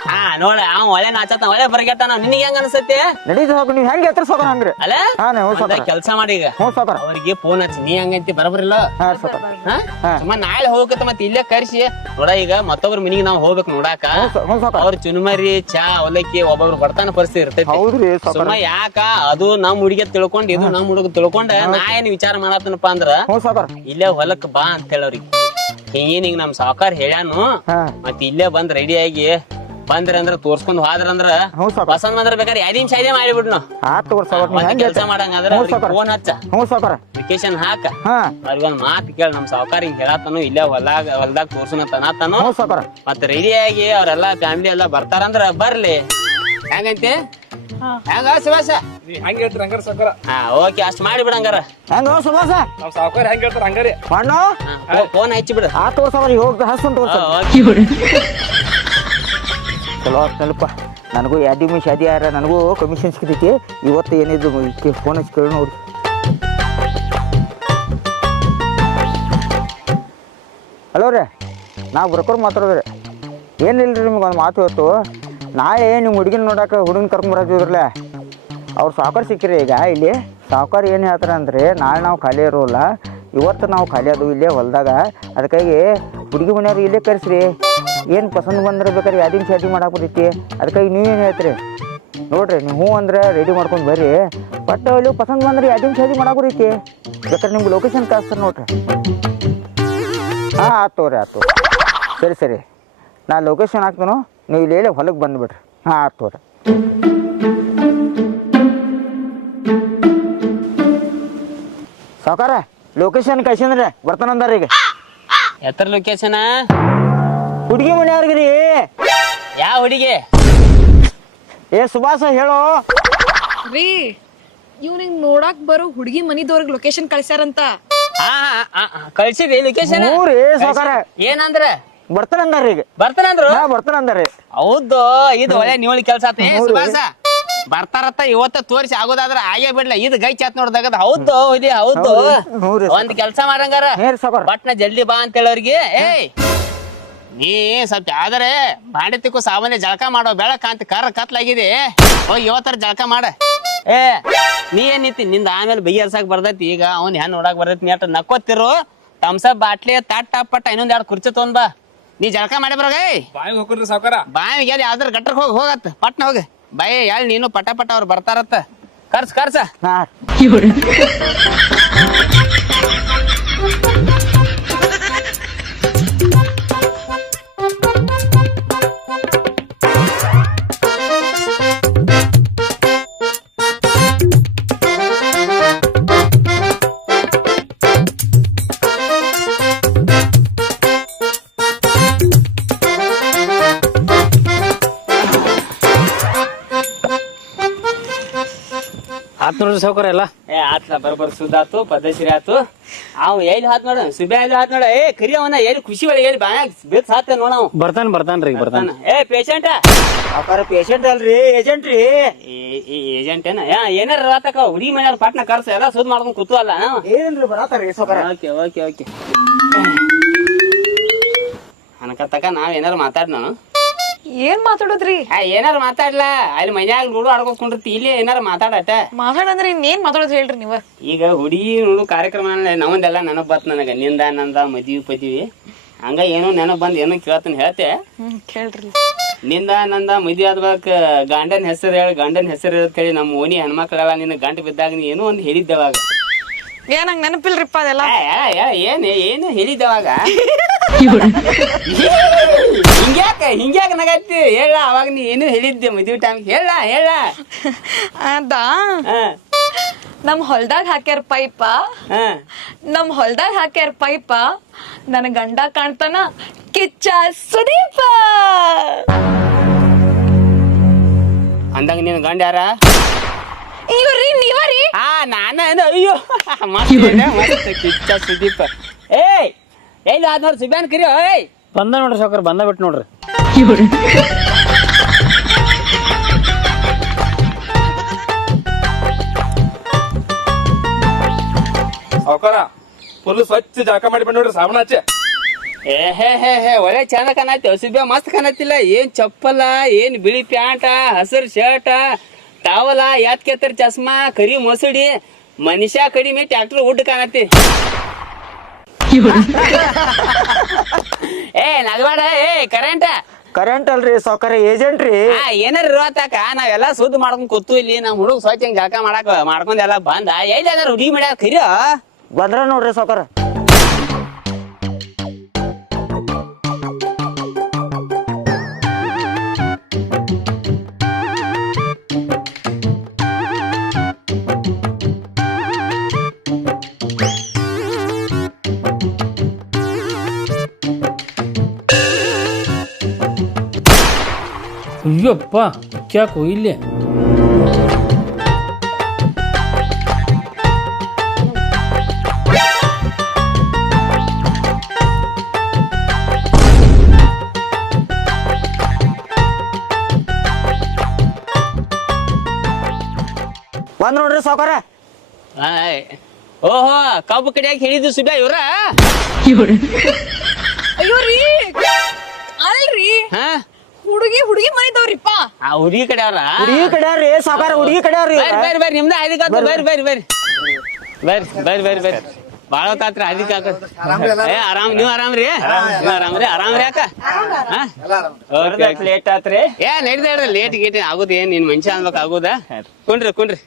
ಹಾ ನೋಡ, ಅವ್ ಒಳ್ಳೆ ನಾಚತ, ಒಳ್ಳೆ ಬರ್ಗೆತಾನ. ನಿನಗೆ ಹೆಂಗ ಅನ್ಸತ್ತೆ? ನಡೀತು ಸಾವ್ಕಾರ, ನೀವ್ ಹೆಂಗ್ ಹೇಳ್ತೀರಿ ಸಾವ್ಕಾರ ಹಂಗ್ರಿ. ಅಲ್ಲ ಹಾ ಹ್ಞೂ ಸಾವ್ಕಾರ. ಕೆಲ್ಸ ಮಾಡಿ ಈಗ ಹ್ಞೂ ಸಾವ್ಕಾರ. ಅವ್ರಿಗೆ ಫೋನ್ ಹಚ್ಚಿ ನೀ ಹಂಗಂತಿ ಬರಬರಿಲ್ಲ. ಹಾ ಸಾವ್ಕಾರ. ಸುಮ್ಮ ನಾಳೆ ಹೋಗತ್ತ ಮತ್ತೆ ಇಲ್ಲೇ ಕರ್ಸಿ ನೋಡ. ಈಗ ಮತ್ತೊಬ್ರ ಮನಿಗೆ ನಾವ್ ಹೋಗ್ಬೇಕು ನೋಡಾಕ. ಹ್ಞೂ ಸಾವ್ಕಾರ. ಅವ್ರ ಚುನುಮರಿ ಚಾ ಅವಲಕ್ಕಿ ಒಬ್ಬೊಬ್ರು ಬರ್ತಾನ ಪರಿಸ್ಥಿತಿ ಇರ್ತೈತಿ. ಹೌದ್ರಿ ಸಾವ್ಕಾರ. ಸುಮ್ಮ ಯಾಕ ಅದು ನಮ್ ಹುಡುಗಿ ತಿಳ್ಕೊಂಡ್ ಇದು ನಮ್ ಹುಡುಗ ತಿಳ್ಕೊಂಡ ನಾ ಏನ್ ವಿಚಾರ ಮಾಡತ್ತನಪ್ಪ ಅಂದ್ರ, ಹ್ಞೂ ಸಾವ್ಕಾರ. ಇಲ್ಲೇ ಹೊಲಕ್ ಬಾ ಅಂತ ಹೇಳವ್ರಿಗೆ. ಹಿಂಗೇನಿಗ್ ನಮ್ ಸಾವ್ಕಾರ ಹೇಳ್ಯಾನು. ಹಾ ಮತ್ ಇಲ್ಲೇ ಬಂದ್ ರೆಡಿ ಆಗಿ ಬಂದ್ರಿ ಅಂದ್ರ ತೋರ್ಸ್ಕೊಂಡ್ ಹೋದ್ರಂದ್ರ ಹ್ಞೂ ಸಾವ್ಕಾರ. ಪಸಂದ್ ಬಂದ್ರ ಬೇಕಾದ್ರೆ ಯಾದಿನ್ ಶಾದಿ ಮಾಡಿಬಿಡ್ನು. ಆತ್ ತಗೋರಿ ಸಾವ್ಕಾರ, ನೀವ್ ಒಂದ್ ಹೆಂಗ್ ಕೆಲ್ಸ ಹೇಳ್ತೀರಿ. ಮಾಡಂಗಂದ್ರ ಹ್ಞೂ ಸಾವ್ಕಾರ. ಫೋನ್ ಹಚ್ಚ, ಹ್ಞೂ ಸಾವ್ಕಾರ. ಅಪ್ಲಿಕೇಶನ್ ಹಾಕ, ಹಾ ಅವ್ರಿಗೊಂದ್ ಮಾತು ಕೇಳ. ನಮ್ ಸಾವ್ಕಾರ ಹಿಂಗ್ ಹೇಳತ್ತಾನು, ಇಲ್ಲೇ ಹೊಲ್ದಾಗ ತೋರ್ಸನ ತನತಾನು. ಹ್ಞೂ ಸಾವ್ಕಾರ. ಮತ್ ರೆಡಿ ಆಗಿ ಅವ್ರೆಲ್ಲಾ ಫ್ಯಾಮಿಲಿ ಎಲ್ಲಾ ಬರ್ತಾರಂದ್ರ ಬರ್ಲಿ. ಹೆಂಗಂತೆ? ಹೆಂಗ ಸುಭಾಸ? ಹೆಂಗ್ ಹೇಳ್ತೀರಿ ಹಂಗಾರ ಸಾವ್ಕಾರ? ಹಾ ಓಕೆ, ಅಷ್ಟ್ ಮಾಡಿ ಬಿಡಂಗಾರ. ಹೆಂಗ ಸುಭಾಸ? ನಮ್ ಸಾವ್ಕಾರ ಹೆಂಗ್ ಹೇಳ್ತಾರ ಹಂಗಾರಿ. ಮಣ್ಣು ಫೋನ್ ಹಚ್ಚಿ ಬಿಡು. ಆತ್ ತಗೋ ಸಾವ್ಕಾರ, ಈಗ ಹೋಗಿ ಹಸ್ತು ಚಲೋ ಆತ್ನಲ್ಪ. ನನಗೂ ಯಾದಿ ಮೀ ಶಾದಿ ಯಾರ, ನನಗೂ ಕಮಿಷನ್ ಸಿಗ್ತೈತಿ. ಇವತ್ತು ಏನಿದು ಫೋನ್ ಹಚ್ಚಿ ಕೇಳಿ ನೋಡಿ. ಹಲೋ ರೀ, ನಾವು ಬ್ರೋಕರ್ ಮಾತಾಡೋದ್ರಿ. ಏನಿಲ್ಲ ರೀ, ನಿಮ್ಗೆ ಒಂದು ಮಾತು ಇವತ್ತು. ನಾಳೆ ನಿಮ್ಮ ಹುಡುಗಿನ ನೋಡಕ್ಕೆ ಹುಡುಗನ ಕರ್ಕೊಂಬರತ್ತಿದ್ರಲ್ಲ, ಅವ್ರು ಸಾವ್ಕಾರ ಸಿಕ್ಕಿರಿ. ಈಗ ಇಲ್ಲಿ ಸಾವ್ಕಾರ ಏನು ಹೇಳ್ತಾರೆ ಅಂದರೆ, ನಾಳೆ ನಾವು ಖಾಲಿ ಇರೋಲ್ಲ, ಇವತ್ತು ನಾವು ಖಾಲಿ ಅದು ಇಲ್ಲೇ ಹೊಲದಾಗ. ಅದಕ್ಕಾಗಿ ಹುಡುಗಿ ಮನೆಯವ್ರಿಗೆ ಇಲ್ಲೇ ಕರೆಸ್ರಿ. ಏನು ಪಸಂದ್ ಬಂದ್ರೆ ಬೇಕಾದ್ರೆ ಯಾದಿನ ಶಾದಿ ಮಾಡಕ್ಕೆ ಬರ್ತೈತಿ. ಅದಕ್ಕಾಗಿ ನೀವೇನು ಹೇಳ್ತೀರಿ ನೋಡ್ರಿ. ನೀವು ಹ್ಞೂ ಅಂದ್ರೆ ರೆಡಿ ಮಾಡ್ಕೊಂಡು ಬರ್ರಿ. ಬಟ್ ಅಲ್ಲಿ ಪಸಂದ್ ಬಂದ್ರೆ ಯಾದಿನ ಶಾದಿ ಮಾಡಕ್ಕೆ ಬರ್ತೈತಿ. ಬೇಕಾದ್ರೆ ನಿಮ್ಗೆ ಲೊಕೇಶನ್ ಕಳಿಸ್ತಾರೆ ನೋಡ್ರಿ. ಹಾಂ ಆಯ್ತು ತೋರಿ, ಆಯ್ತು ಸರಿ ಸರಿ. ನಾ ಲೊಕೇಶನ್ ಹಾಕ್ತಾನು, ನೀವು ಇಲ್ಲಿ ಹೊಲಕ್ಕೆ ಬಂದುಬಿಡ್ರಿ. ಹಾಂ ಆಯ್ತು ತೋರಿ. ಸಾವ್ಕಾರ ಲೊಕೇಶನ್ ಕಳ್ಸಿಂದ್ರೆ ಬರ್ತಾನಂದಾರ. ಈಗ ಎತ್ತರ ಲೊಕೇಶನ್? ಹುಡುಗಿ ಮನೆಯವ್ರಿಗೆ ರೀ. ಯಾವ ಹುಡುಗಿ? ಏ ಸುಭಾಸ ಹೇಳೋ. ರೀ, ಇವ್ನಿಗ್ ನೋಡಾಕ್ ಬರೋ ಹುಡುಗಿ ಮನಿದವ್ರಿಗೆ ಲೊಕೇಶನ್ ಕಳ್ಸ್ಯಾರಂತ. ಕಳ್ಸಿದಿ ಲೊಕೇಶನ್? ಹ್ಞೂ ರೀ ಸಾವ್ಕಾರ. ಏನಂದ್ರ? ಬರ್ತಾನಂದಾರ. ಈಗ ಬರ್ತಾನಂದ್ರು? ಹಾಂ ಬರ್ತಾನಂದಾರ. ಹೌದು, ಇದು ಒಳ್ಳೆ ನಿವಳಿ ಕೆಲ್ಸ ಆತ. ಸುಭಾಸ ಬರ್ತಾರತ್ತ ಇವತ್ತ ತೋರಿಸಿ ಆಗೋದಾದ್ರ ಆಗೇ ಬಿಡ್ಲ. ಇದು ಗೈ ಚಾತ್ ನೋಡ್ದಾಗ ಹೌದು ಇಲ್ಲಿ ಹೌದು. ಒಂದ್ ಕೆಲ್ಸ ಮಾಡಂಗಾರ, ಬಟ್ನ ಜಲ್ದಿ ಬಾ ಅಂತ ಹೇಳೋರ್ಗೆ. ಏಯ್ ನೀ ಸ್ವಲ್ಪ ಯಾವ್ದಾರೆ ಮಾಡಿತಿಕ್ಕು ಸಾಮಾನ್ಯ ಜಳಕ ಮಾಡೋ ಬೆಳಕ ಅಂತ ಕತ್ಲಾಗಿದೆ. ಹೋಗಿ ಇವತ್ತರ ಜಳಕ ಮಾಡ. ಏ ನೀ ಏನ್ ನಿಂತಿ ನಿಂದ ಆಮೇಲೆ ಬಗೆಹರ್ಸಾಕ್ ಬರ್ತೈತಿ. ಈಗ ಅವ್ನ್ ಹೆಣ್ ನೋಡಾಕ್ ಬರ್ತೈತಿ. ನೀ ಅಟ್ ನಕ್ಕೋತಿರು. ತಮ್ಸಪ್ ಬಾಟ್ಲಿ ತಟ್ಟ ಪಟ್ಟ ಇನ್ನೊಂದ್ 2 ಕುರ್ಚಿ ತೊಗೊಂಡ್ ಬಾ. ನೀ ಜಳಕ ಮಾಡಿ ಬರೋಗ. ಬಾಯಿಗೆ ಹೋಗ್ರಿ ಸಾವ್ಕಾರ. ಬಾವಿಗೆ ಎಲ್ಲಿ ಯಾವ್ದಾರ ಗಟ್ರಕ್ ಹೋಗತ್ ಪಟ್ನ ಹೋಗ. ಬಾಯಿ ಹೇಳಿ ನೀನು ಪಟ ಪಟ ಅವ್ರು ಬರ್ತಾರತ್ತ. ಕರ್ಸ ಆತ್ ನೋಡ್ರಿ ಸಾವ್ಕಾರ ಎಲ್ಲ. ಏ ಆತ್ಲ ಬರೋಬ್ಬರ ಸುದ್ದ ಆತು ಪದ್ಧತಿ ಆತು. ಅವ್ ಎಲ್ಲಿ ಹಾತ್ ನೋಡ ಸುಬ್ಯಾ ಎಲ್ಲಿ ಹಾತ್ ನೋಡ. ಏ ಕರಿ ಅವನ ಎಲ್ಲಿ ಖುಷಿ ಒಳಗೆ ಎಲ್ಲಿ ಬಾಯಾಗ ಬೇಕ್ ಸಾತ್ತ ನೋಡ ಅವ್ ಬರ್ತಾನ್ರಿ ಈಗ ಬರ್ತಾನ. ಏ ಪೇಷಂಟ ಪೇಷಂಟ್ ಅಲ್ರಿ ಏಜೆಂಟ್ ರೀ. ಏಜೆಂಟ್ ಏನ ಏನಾರ ರಾತಕ ಹುಡುಗಿ ಮನೆಯವ್ರ ಪಾಟ್ನ ಕರ್ಸ ಎಲ್ಲ ಸುದ್ ಮಾಡ್ಕೊಂಡ್ ಕೂತು ಅಲ್ಲ. ಏನ್ರಿ ಬರತಾರ್ರಿ ಸಾವ್ಕಾರ. ಓಕೆ ಓಕೆ ಓಕೆ ಅನಕತ್ತಕ ನಾವ್ ಏನಾರ ಮಾತಾಡ್ ನಾನು ಏನ್ ಮಾತಾಡೋದ್ರಿ? ಏನಾರ ಮಾತಾಡ್ಲ ಅಲ್ಲಿ ಮನ್ಯಾಗ ನೋಡು ಆಡ್ಕೊಂಡ್ಕೊಂಡ್ರಿ ಇಲ್ಲಿ ಏನಾರ ಮಾತಾಡಟ ಮಾತಾಡಂದ್ರೆ ಇನ್ನೇನ್ ಮಾತಾಡೋದ್ ಹೇಳ್ರಿ ನೀವ. ಈಗ ಹುಡುಗಿ ನೋಡು ಕಾರ್ಯಕ್ರಮ ನಮ್ಮದೆಲ್ಲ ನೆನಪ್ ಬತ್ ನನಗ ನಿಂದ ನಂದ ಮದ್ವಿ ಪದ್ವಿ ಹಂಗ ಏನೋ ನೆನಪ್ ಬಂದ್ ಏನೋ ಕೇಳತ್ತನ್ ಹೇಳ್ತೆ. ಕೇಳ್ರಿ. ನಿಂದ ನಂದ ಮದ್ವಿ ಆದ ಬಳಿಕ ಗಂಡನ ಹೆಸರು ಹೇಳಿ ಗಂಡನ ಹೆಸರು ಹೇಳಿ ನಮ್ಮ ಓಣಿ ಹೆಣ್ಮಕ್ಳೆಲ್ಲ ನಿನ್ನ ಗಂಟು ಬಿದ್ದಾಗ ನೀ ಏನೋ ಒಂದ್ ಹೇಳಿದ್ದೆವಾಗ. ಏನ್ ಹಂಗ ನೆನಪಿಲ್ರಿಪ್ಪ ಅದೆಲ್ಲ. ಏನು ಹೇಳಿದ್ದೆವಾಗ ಹಿಂಗ್ಯಾಕ ನಗತ್ತಿ ಹೇಳ. ಅವಾಗ ನೀ ಏನು ಹೇಳಿದ್ದೆ ಮದ್ವಿ ಟೈಮ್ ಹೇಳ ಹೇಳ. ಅದಾ ನಮ್ ಹೊಲ್ದಾಗ ಹಾಕ್ಯಾರ ಪೈಪ, ನಮ್ ಹೊಲ್ದಾಗ ಹಾಕ್ಯಾರ ಪೈಪ, ನನ್ ಗಂಡ ಕಾಣ್ತಾನ ಕಿಚ್ಚ ಸುದೀಪ. ಅಂದಂಗ ನಿನ್ ಗಂಡ ಯಾರ? ಇವ್ರಿ ನೀವರಿ? ನಾನ ಅಯ್ಯೋ ಮಸ್ತ್ ಕಿಚ್ಚ ಸುದೀಪ. ಏಯ್ ಎಲ್ಲಿ ಆದ್ ನೋಡ್ರಿ ಸುಬ್ಯಾನ್ ಕರಿ. ಏಯ್ ಬಂದ ನೋಡ್ರಿ ಸಾವ್ಕಾರ, ಬಂದ ಬಿಟ್ಟು ನೋಡ್ರಿ. ಸಾವ್ಕಾರ ಫುಲ್ ಸ್ವಚ್ಛ ಜಳಕ ಮಾಡಿ ಬಂದ್ ನೋಡ್ರಿ ಸಾಬಣ ಹಚ್ಚಿ. ಹೇ ಒಳ್ಳೆ ಚಂದ ಕಾಣತ್ತಿ ಸುಬ್ಯಾ, ಮಸ್ತ್ ಕಾಣತ್ತಿಲ್ಲ. ಏನ್ ಚಪ್ಪಲ, ಏನ್ ಬಿಳಿ ಪ್ಯಾಂಟ, ಹಸಿರು ಶರ್ಟ್, ಟಾವಲ, ಎತ್ಕೆತ್ತರ ಚಸ್ಮಾ, ಕರಿ ಮೊಸಡಿ, ಮನುಷ್ಯ ಕಡಿಮೆ ಟ್ಯಾಕ್ಟರ್ ಉಡ್ ಕಾಣತ್ತಿ. ಏ ನಗಬೇಡ. ಏ ಕರೆಂಟ್ ಅಲ್ರಿ ಸಾವ್ಕಾರ ಏಜೆಂಟ್ ರೀ. ಏನಾರ ಇರುವತ್ತಾಕ ನಾವೆಲ್ಲ ಸುದ್ದಿ ಮಾಡ್ಕೊಂಡ್ ಕೂತು ಇಲ್ಲಿ ನಮ್ ಹುಡುಗ ಸ್ವಚ್ಛ ಜಳಕ ಮಾಡ್ಕೊಂಡ್ ಎಲ್ಲ ಬಂದ ಎಲ್ಲಿ ಅದ ರೂಢಿ ಮಾಡ್ಯಾರ ಕರಿಯ ಬಂದ್ರ ನೋಡ್ರಿ ಸಾವ್ಕಾರ. ಅಯ್ಯಪ್ಪ ಕ್ಯಾಕು ಇಲ್ಲೇ ಬಂದ್ ನೋಡ್ರಿ ಸಾವ್ಕಾರ. ಓಹೋ ಕಬ್ಬು ಕಡಿಯಾಕ ಹೇಳಿದ್ದು ಸುಬ್ಯಾ ಇವ್ರ? ಅಯ್ಯೋ ರೀ ಅಲ್ರಿ, ಹಾ ಹುಡುಗಿ ಮನಿದವ್ರಿಪ್ಪ. ಆ ಹುಡುಗಿ ಕಡೆ ಅವ್ರ? ಹುಡುಗಿ ಕಡ್ಯಾರ್ರಿ ಸಾವ್ಕಾರ, ಹುಡುಗಿ ಕಡ್ಯಾರ್ರಿ. ಬರ್ರಿ ನಿಮ್ದ ಅದಕ್ಕೆ ಬರ್ರಿ ಬಾಳ ಹೊತ್ತಾತ್ರ ಅದಕ್ಕೆ ಆರಾಮ್. ನೀವ್ ಆರಾಮ್ರಿ? ಆರಾಮ್ರಿ ಅಕ್ಕ? ಲೇಟ್ ಆತ್ರಿ. ಏ ನಡ್ದ ಲೇಟ್ ಗೀಟ್ ಆಗುದ ಏನ್ ನಿನ್ ಮನುಷ್ಯ ಅನ್ಬೇಕು ಆಗುದ. ಕುಂಡ್ರಿ ಕುಂದ್ರಿ.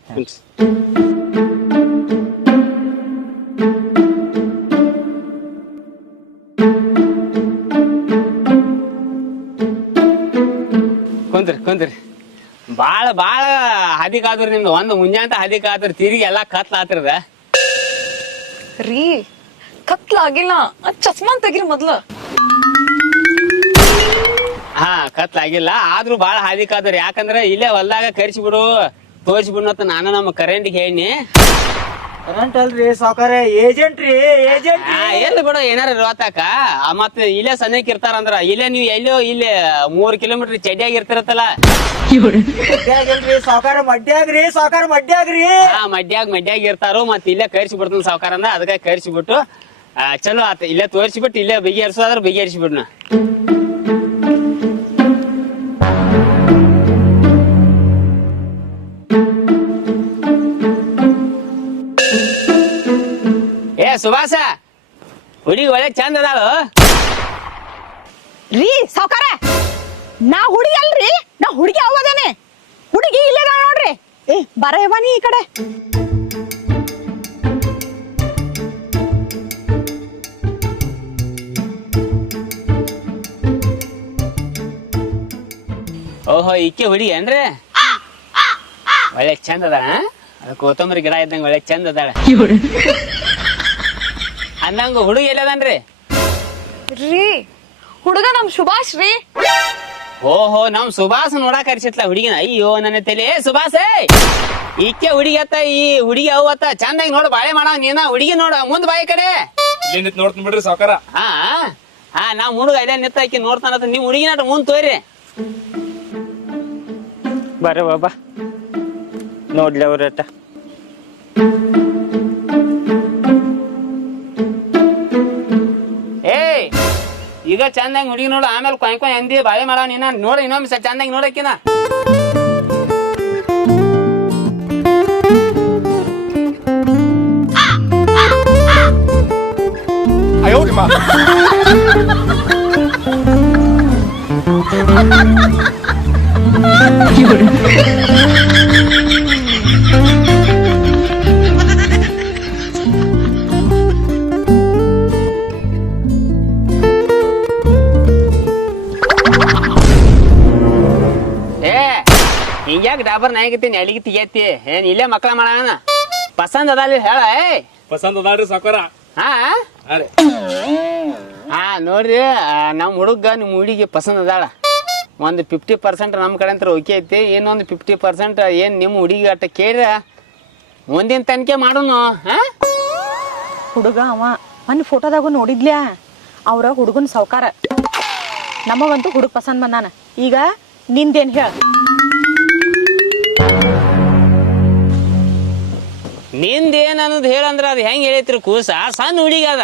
ಬಾಳ ಹದಿಕ್ ಆದ್ರಿ ನಿಮ್ದು. ಒಂದ್ ಮುಂಜಾಂತ ಹದಿಕ್ ಆದ್ರಿ, ತಿರುಗಿ ಎಲ್ಲಾ ಕತ್ಲ ಆತಿರದ. ರೀ ಕತ್ಲಾಗಿಲ್ಲ, ಚಸ್ಮಾ ತೆಗಿರಿ ಮೊದ್ಲು. ಹಾ ಕತ್ಲಾಗಿಲ್ಲ ಆದ್ರೂ ಬಾಳ ಹಾದಿಕ್ ಆದ್ರಿ. ಯಾಕಂದ್ರ ಇಲ್ಲೇ ಹೊಲ್ದಾಗ ಕರ್ಸಿ ಬಿಡು ತೋರ್ಸಿ ಬಿಡು ನಾನು ನಮ್ಮ ಕರೆಂಟ್ಗೆ ಹೇಳಿ. ಕರೆಂಟ್ ಅಲ್ರಿ ಸಾವ್ಕಾರ ಏಜೆಂಟ್ ರೀ. ಏಜೆಂಟ್ ಎಲ್ಲಿ ಬಿಡು ಏನಾರ ಇರುವತ್ತಾಕ ಮತ್ ಇಲ್ಲೇ ಸನಿಕ್ ಇರ್ತಾರಂದ್ರ ಇಲ್ಲೇ ನೀವ್ ಎಲ್ಲೋ ಇಲ್ಲಿ 3 ಕಿಲೋಮೀಟರ್ ಚಡ್ಡಿಯಾಗಿ ಇರ್ತಿರತ್ತಲ್ಲ. ಮಡ್ಯಾಗಿಲ್ರಿ ಸಾವ್ಕಾರ, ಮಡ್ಯಾಗ್ರಿ ಸಾವ್ಕಾರ, ಮಡ್ಯಾಗ್ರಿ. ಮಡ್ಯಾಗ ಇರ್ತಾರೋ ಮತ್ ಇಲ್ಲೇ ಕರ್ಸಿ ಬಿಡ್ತಾನ ಸಾವ್ಕಾರ ಅಂದ. ಅದಕ್ಕೆ ಕರ್ಸಿ ಬಿಟ್ಟು ಚಲೋ ಆತ. ಇಲ್ಲೇ ತೋರಿಸಿಬಿಟ್ಟು ಇಲ್ಲೇ ಬಗೆಹರಿಸೋದ್ರ ಬಗೆಹರಿಸಿಬಿಡ್ನ. ಏ ಸುಭಾಸ, ಹುಡುಗಿ ಒಳ್ಳೆ ಚಂದ ಅದಾಳು. ರೀ ಸಾವ್ಕಾರ, ನಾ ಹುಡುಗಿ ಅಲ್ರಿ, ನಾ ಹುಡುಗಿ ಅವದೇನೆ. ಹುಡುಗಿ ಇಲ್ಲೇ ನೋಡ್ರಿ. ಏ ಬರೇ ಬನ್ನಿ ಈ ಕಡೆ. ಓಹೋ ಈಕೆ ಹುಡುಗಿ ಏನ್ರಿ? ಒಳ್ಳೆ ಚಂದ ಅದಾಳ. ಕೊತ್ತಂಬರಿ ಗಿಡ ಇದ್ದಂಗ ಒಳ್ಳೆ ಚಂದ ಅದಾಳ ಅಂದಂಗ. ಹುಡುಗಿ ಎಲ್ಲದನ್ರಿ? ರೀ ಹುಡುಗ ನಮ್ ಸುಭಾಷ್ ರೀ. ಓಹೋ ನಮ್ ಸುಭಾಸ್ ನೋಡಾಕ ಕರ್ಸಿತ್ಲ ಹುಡುಗಿನ. ಅಯ್ಯೋ ನನ್ನ ತಲೆ ಸುಭಾಸ್ ಈಕೆ ಹುಡುಗಿ ಅತ್ತ, ಈ ಹುಡುಗಿ ಅವತ್ತ ಚಂದಾಗಿ ನೋಡು ಬಾಳೆ ಮಾಡ ನೀನ. ಹುಡುಗಿ ನೋಡ ಮುಂದ್ ಬಾಯಿ ಕಡೆ ನೋಡ್ತೀನಿ ಬಿಡ್ರಿ ಸಾವ್ಕಾರ. ಹಾ ಹಾ ನಾವ್ ಹುಡುಗ ಇದೇ ನಿತ್ತ ಆಕಿ ನೋಡ್ತಾನ. ನೀವ್ ಹುಡುಗಿ ನಾಟ ಮುಂದ್ ತೋರಿ. ಬರ್ರಿ ಬಾಬಾ ನೋಡ್ಲಿ ಅವ್ರಟ. ಏಯ್ ಈಗ ಚಂದಾಗಿ ಹುಡುಗಿ ನೋಡು, ಆಮೇಲೆ ಕೊಯ್ ಅಂದಿ ಬಾಳೆ ಮಾಡ ನೀನ. ನೋಡ ಇನ್ನೊಮ್ಮೆ ಚಂದಾಗಿ ನೋಡಕಿನ. ಹಿಂಗ್ಯಾಕ ಡಾಬರ್ ನಾಯಿಗತ್ತೀನಿ ಅಡಿಗೆ ತೆಗಿಯತ್ತಿ. ಏನ್ ಇಲ್ಲೇ ಮಕ್ಳ ಮಾಡೋಣ ಪಸಂದ್ ಅದ ಹೇಳ. ಪಸಂದ್ ಅದಾಳ್ರಿ ಸಾವ್ಕಾರ. ಹಾ ಹಾ ನೋಡ್ರಿ ನಮ್ ಹುಡುಗ ನಿಮ್ ಹುಡುಗಿ ಪಸಂದ್ ಅದಾಳ. ಒಂದು 50% ನಮ್ ಕಡೆ ಅಂತ ಓಕೆ ಐತಿ. ಇನ್ನೊಂದು 50% ಏನ್ ನಿಮ್ ಹುಡುಗಿ ಅಟ್ಟ ಕೇಳ್ರ ಮುಂದಿನ ತನಿಖೆ ಮಾಡೋನು. ಹುಡುಗ ಅವ ಮೊನ್ನೆ ಫೋಟೋದಾಗ ನೋಡಿದ್ಲ್ಯಾ, ಅವ್ರ ಹುಡುಗನ್ ಸಾವ್ಕಾರ. ನಮಗಂತೂ ಹುಡುಗ ಪಸಂದ್ ಬಂದಾನ. ಈಗ ನಿಂದೇನ್ ಹೇಳ? ನಿಂದೇನ್ ಅನ್ನೋದು ಹೇಳಂದ್ರ ಅದು ಹೆಂಗ್ ಹೇಳೈತ್ರಿ ಕೂಸ? ಸಣ್ಣ ಹುಡುಗಿ ಅದ.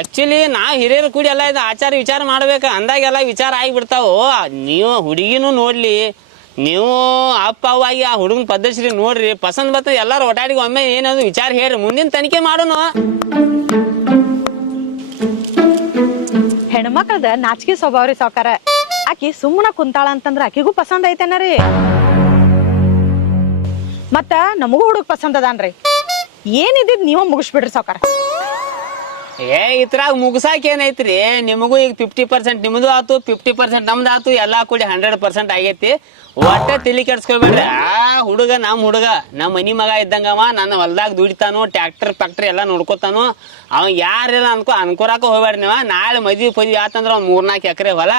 ಆಕ್ಚುಲಿ ನಾವ್ ಹಿರಿಯರು ಕೂಡಿ ಎಲ್ಲ ಇದು ಆಚಾರ ವಿಚಾರ ಮಾಡ್ಬೇಕ ಅಂದಾಗೆಲ್ಲ ವಿಚಾರ ಆಗಿಬಿಡ್ತಾವು. ನೀವು ಹುಡುಗಿನೂ ನೋಡ್ಲಿ, ನೀವು ಅಪ್ಪ ಅವಾಗಿ ಆ ಹುಡುಗನ ಪದ್ಧತಿ ನೋಡ್ರಿ. ಪಸಂದ್ ಬರ್ತದೆ ಎಲ್ಲಾರು ಒಟ್ಟಾಡಿಗೆ ಒಮ್ಮೆ ಏನದು ವಿಚಾರ ಹೇಳ್ರಿ, ಮುಂದಿನ ತನಿಖೆ ಮಾಡೋನು. ಹೆಣ್ಮಕ್ಳದ ನಾಚಿಕೆ ಸ್ವಭಾವ ರೀ ಸಾವ್ಕಾರ. ಆಕಿ ಸುಮ್ಮನ ಕುಂತಾಳ ಅಂತಂದ್ರ ಆಕಿಗೂ ಪಸಂದ್ ಐತೇನ ರೀ. ಮತ್ತ ನಮಗೂ ಹುಡುಗ ಪಸಂದ್ ಅದಾನ್ರಿ. ಏನಿದ್ ನೀವ ಮುಗಿಸ್ಬಿಡ್ರಿ ಸಾವ್ಕಾರ. ಇದ್ರಾಗ ಮುಗಿಸಾಕ ಏನೈತ್ರಿ? ನಿಮಗೂ ಈಗ 50% ನಿಮ್ದು ಆತು, 50% ನಮ್ದು ಆತು, ಎಲ್ಲಾ ಕೂಡಿ 100% ಆಗೈತಿ. ಒಟ್ಟ ತಲಿ ಕೆಡ್ಸ್ಕೊಬೇಡ್ರಿ. ಆ ಹುಡುಗ ನಮ್ ಹುಡುಗ ನಮ್ ಮನಿ ಮಗ ಇದ್ದಂಗವ. ನನ್ನ ಹೊಲ್ದಾಗ ದುಡಿತಾನು, ಟ್ರ್ಯಾಕ್ಟರ್ ಫ್ಯಾಕ್ಟ್ರಿ ಎಲ್ಲಾ ನೋಡ್ಕೊತಾನು. ಅವ ಯಾರೆಲ್ಲ ಅನ್ಕೋರಾಕ ಹೋಗ್ಬೇಡ್ರಿ ನೀವ. ನಾಳೆ ಮದ್ವಿ ಆತಂದ್ರ ಅವ್ನ 3-4 ಎಕರೆ ಹೊಲ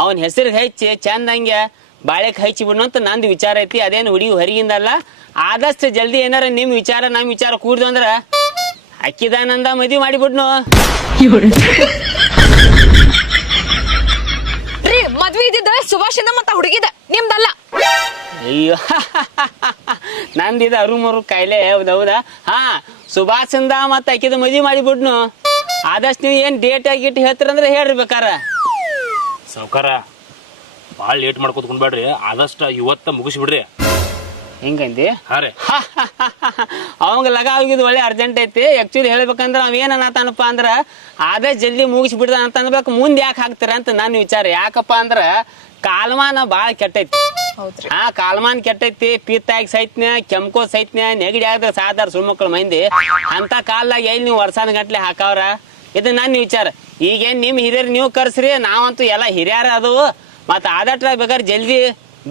ಅವನ ಹೆಸರಿಗೆ ಹಚ್ಚಿ ಚಂದಂಗೆ ಬಾಳೆಕ್ ಹಚ್ಚಿ ಬಿಡ್ನು ಅಂತ ನಂದು ವಿಚಾರ ಐತಿ. ಅದೇನು ಹುಡುಗಿ ಹೊರಗಿಂದಲ್ಲ. ಆದಷ್ಟು ಜಲ್ದಿ ಏನಾರ ನಿಮ್ ವಿಚಾರ ನಮ್ ವಿಚಾರ ಕೂಡ್ದು ಅಂದ್ರ ಅಕ್ಕಿದಾನಂದ ಮದ್ವಿ ಮಾಡಿಬಿಡ್ನು. ರೀ ಮದ್ವಿ ಇದ್ದಿದ್ದ ಸುಭಾಷಿಂದ ಮತ್ತ ಹುಡುಗಿದ ನಿಮ್ದಲ್ಲ. ಅಯ್ಯೋ ನಂದಿದ ಅರುಮರು ಕಾಯಿಲೆ. ಹೌದಾ? ಹಾ ಸುಭಾಷಿಂದ ಮತ್ತ ಅಕ್ಕಿದ ಮದ್ವಿ ಮಾಡಿಬಿಡ್ನು. ಆದಷ್ಟು ನೀವು ಏನ್ ಡೇಟ್ ಆಗಿಟ್ಟು ಹೇಳ್ತೀರಂದ್ರೆ ಹೇಳ್ರಿ ಬೇಕಾರ. ಸಾವ್ಕಾರ ಭಾಳ ಲೇಟ್ ಮಾಡ್ಕೊತ ಕುಂದ್ಬೇಡ್ರಿ. ಆದಷ್ಟ ಇವತ್ತ ಮುಗಿಸ್ಬಿಡ್ರಿ. ಹಿಂಗಂದಿ? ಹಾ ರೀ. ಅವಂಗ ಲಗ ಆಗಿದ್ ಒಳ್ಳೆ ಅರ್ಜೆಂಟ್ ಐತಿ. ಆಕ್ಚುಲಿ ಹೇಳ್ಬೇಕಂದ್ರ ಅವ್ ಏನ್ ಅನ್ನತಾನಪ್ಪ ಅಂದ್ರ ಅದೇ ಜಲ್ದಿ ಮುಗಿಸಿ ಬಿಡ್ದ ಅಂತ ಅನ್ಬೇಕು. ಮುಂದೆ ಯಾಕೆ ಹಾಕ್ತಾರ ಅಂತ ನನ್ನ ವಿಚಾರ. ಯಾಕಪ್ಪ ಅಂದ್ರ ಕಾಲಮಾನ ಬಾಳ ಕೆಟ್ಟೈತಿ. ಹಾ ಕಾಲಮಾನ ಕೆಟ್ಟೈತಿ. ಪಿತ್ತಾಗಿ ಸೈತ್ನ್ಯ, ಕೆಂಕೋ ಸೈತ್ನ್ಯ, ನೆಗಡಿ ಆದ್ರೆ ಸಾಧಾರ ಸುಳ್ಮಕ್ಳು ಮಂದಿ. ಅಂತ ಕಾಲದಾಗ ಎಲ್ಲಿ ನೀವು ವರ್ಷಾನ ಗಂಟ್ಲೆ ಹಾಕವ್ರ? ಇದು ನನ್ನ ವಿಚಾರ. ಈಗೇನ್ ನಿಮ್ ಹಿರಿಯರ್ ನೀವು ಕರ್ಸ್ರಿ, ನಾವಂತೂ ಎಲ್ಲ ಹಿರಿಯರ ಅದು. ಮತ್ತ ಆದಟ್ರ ಬೇಕಾದ್ರೆ ಜಲ್ದಿ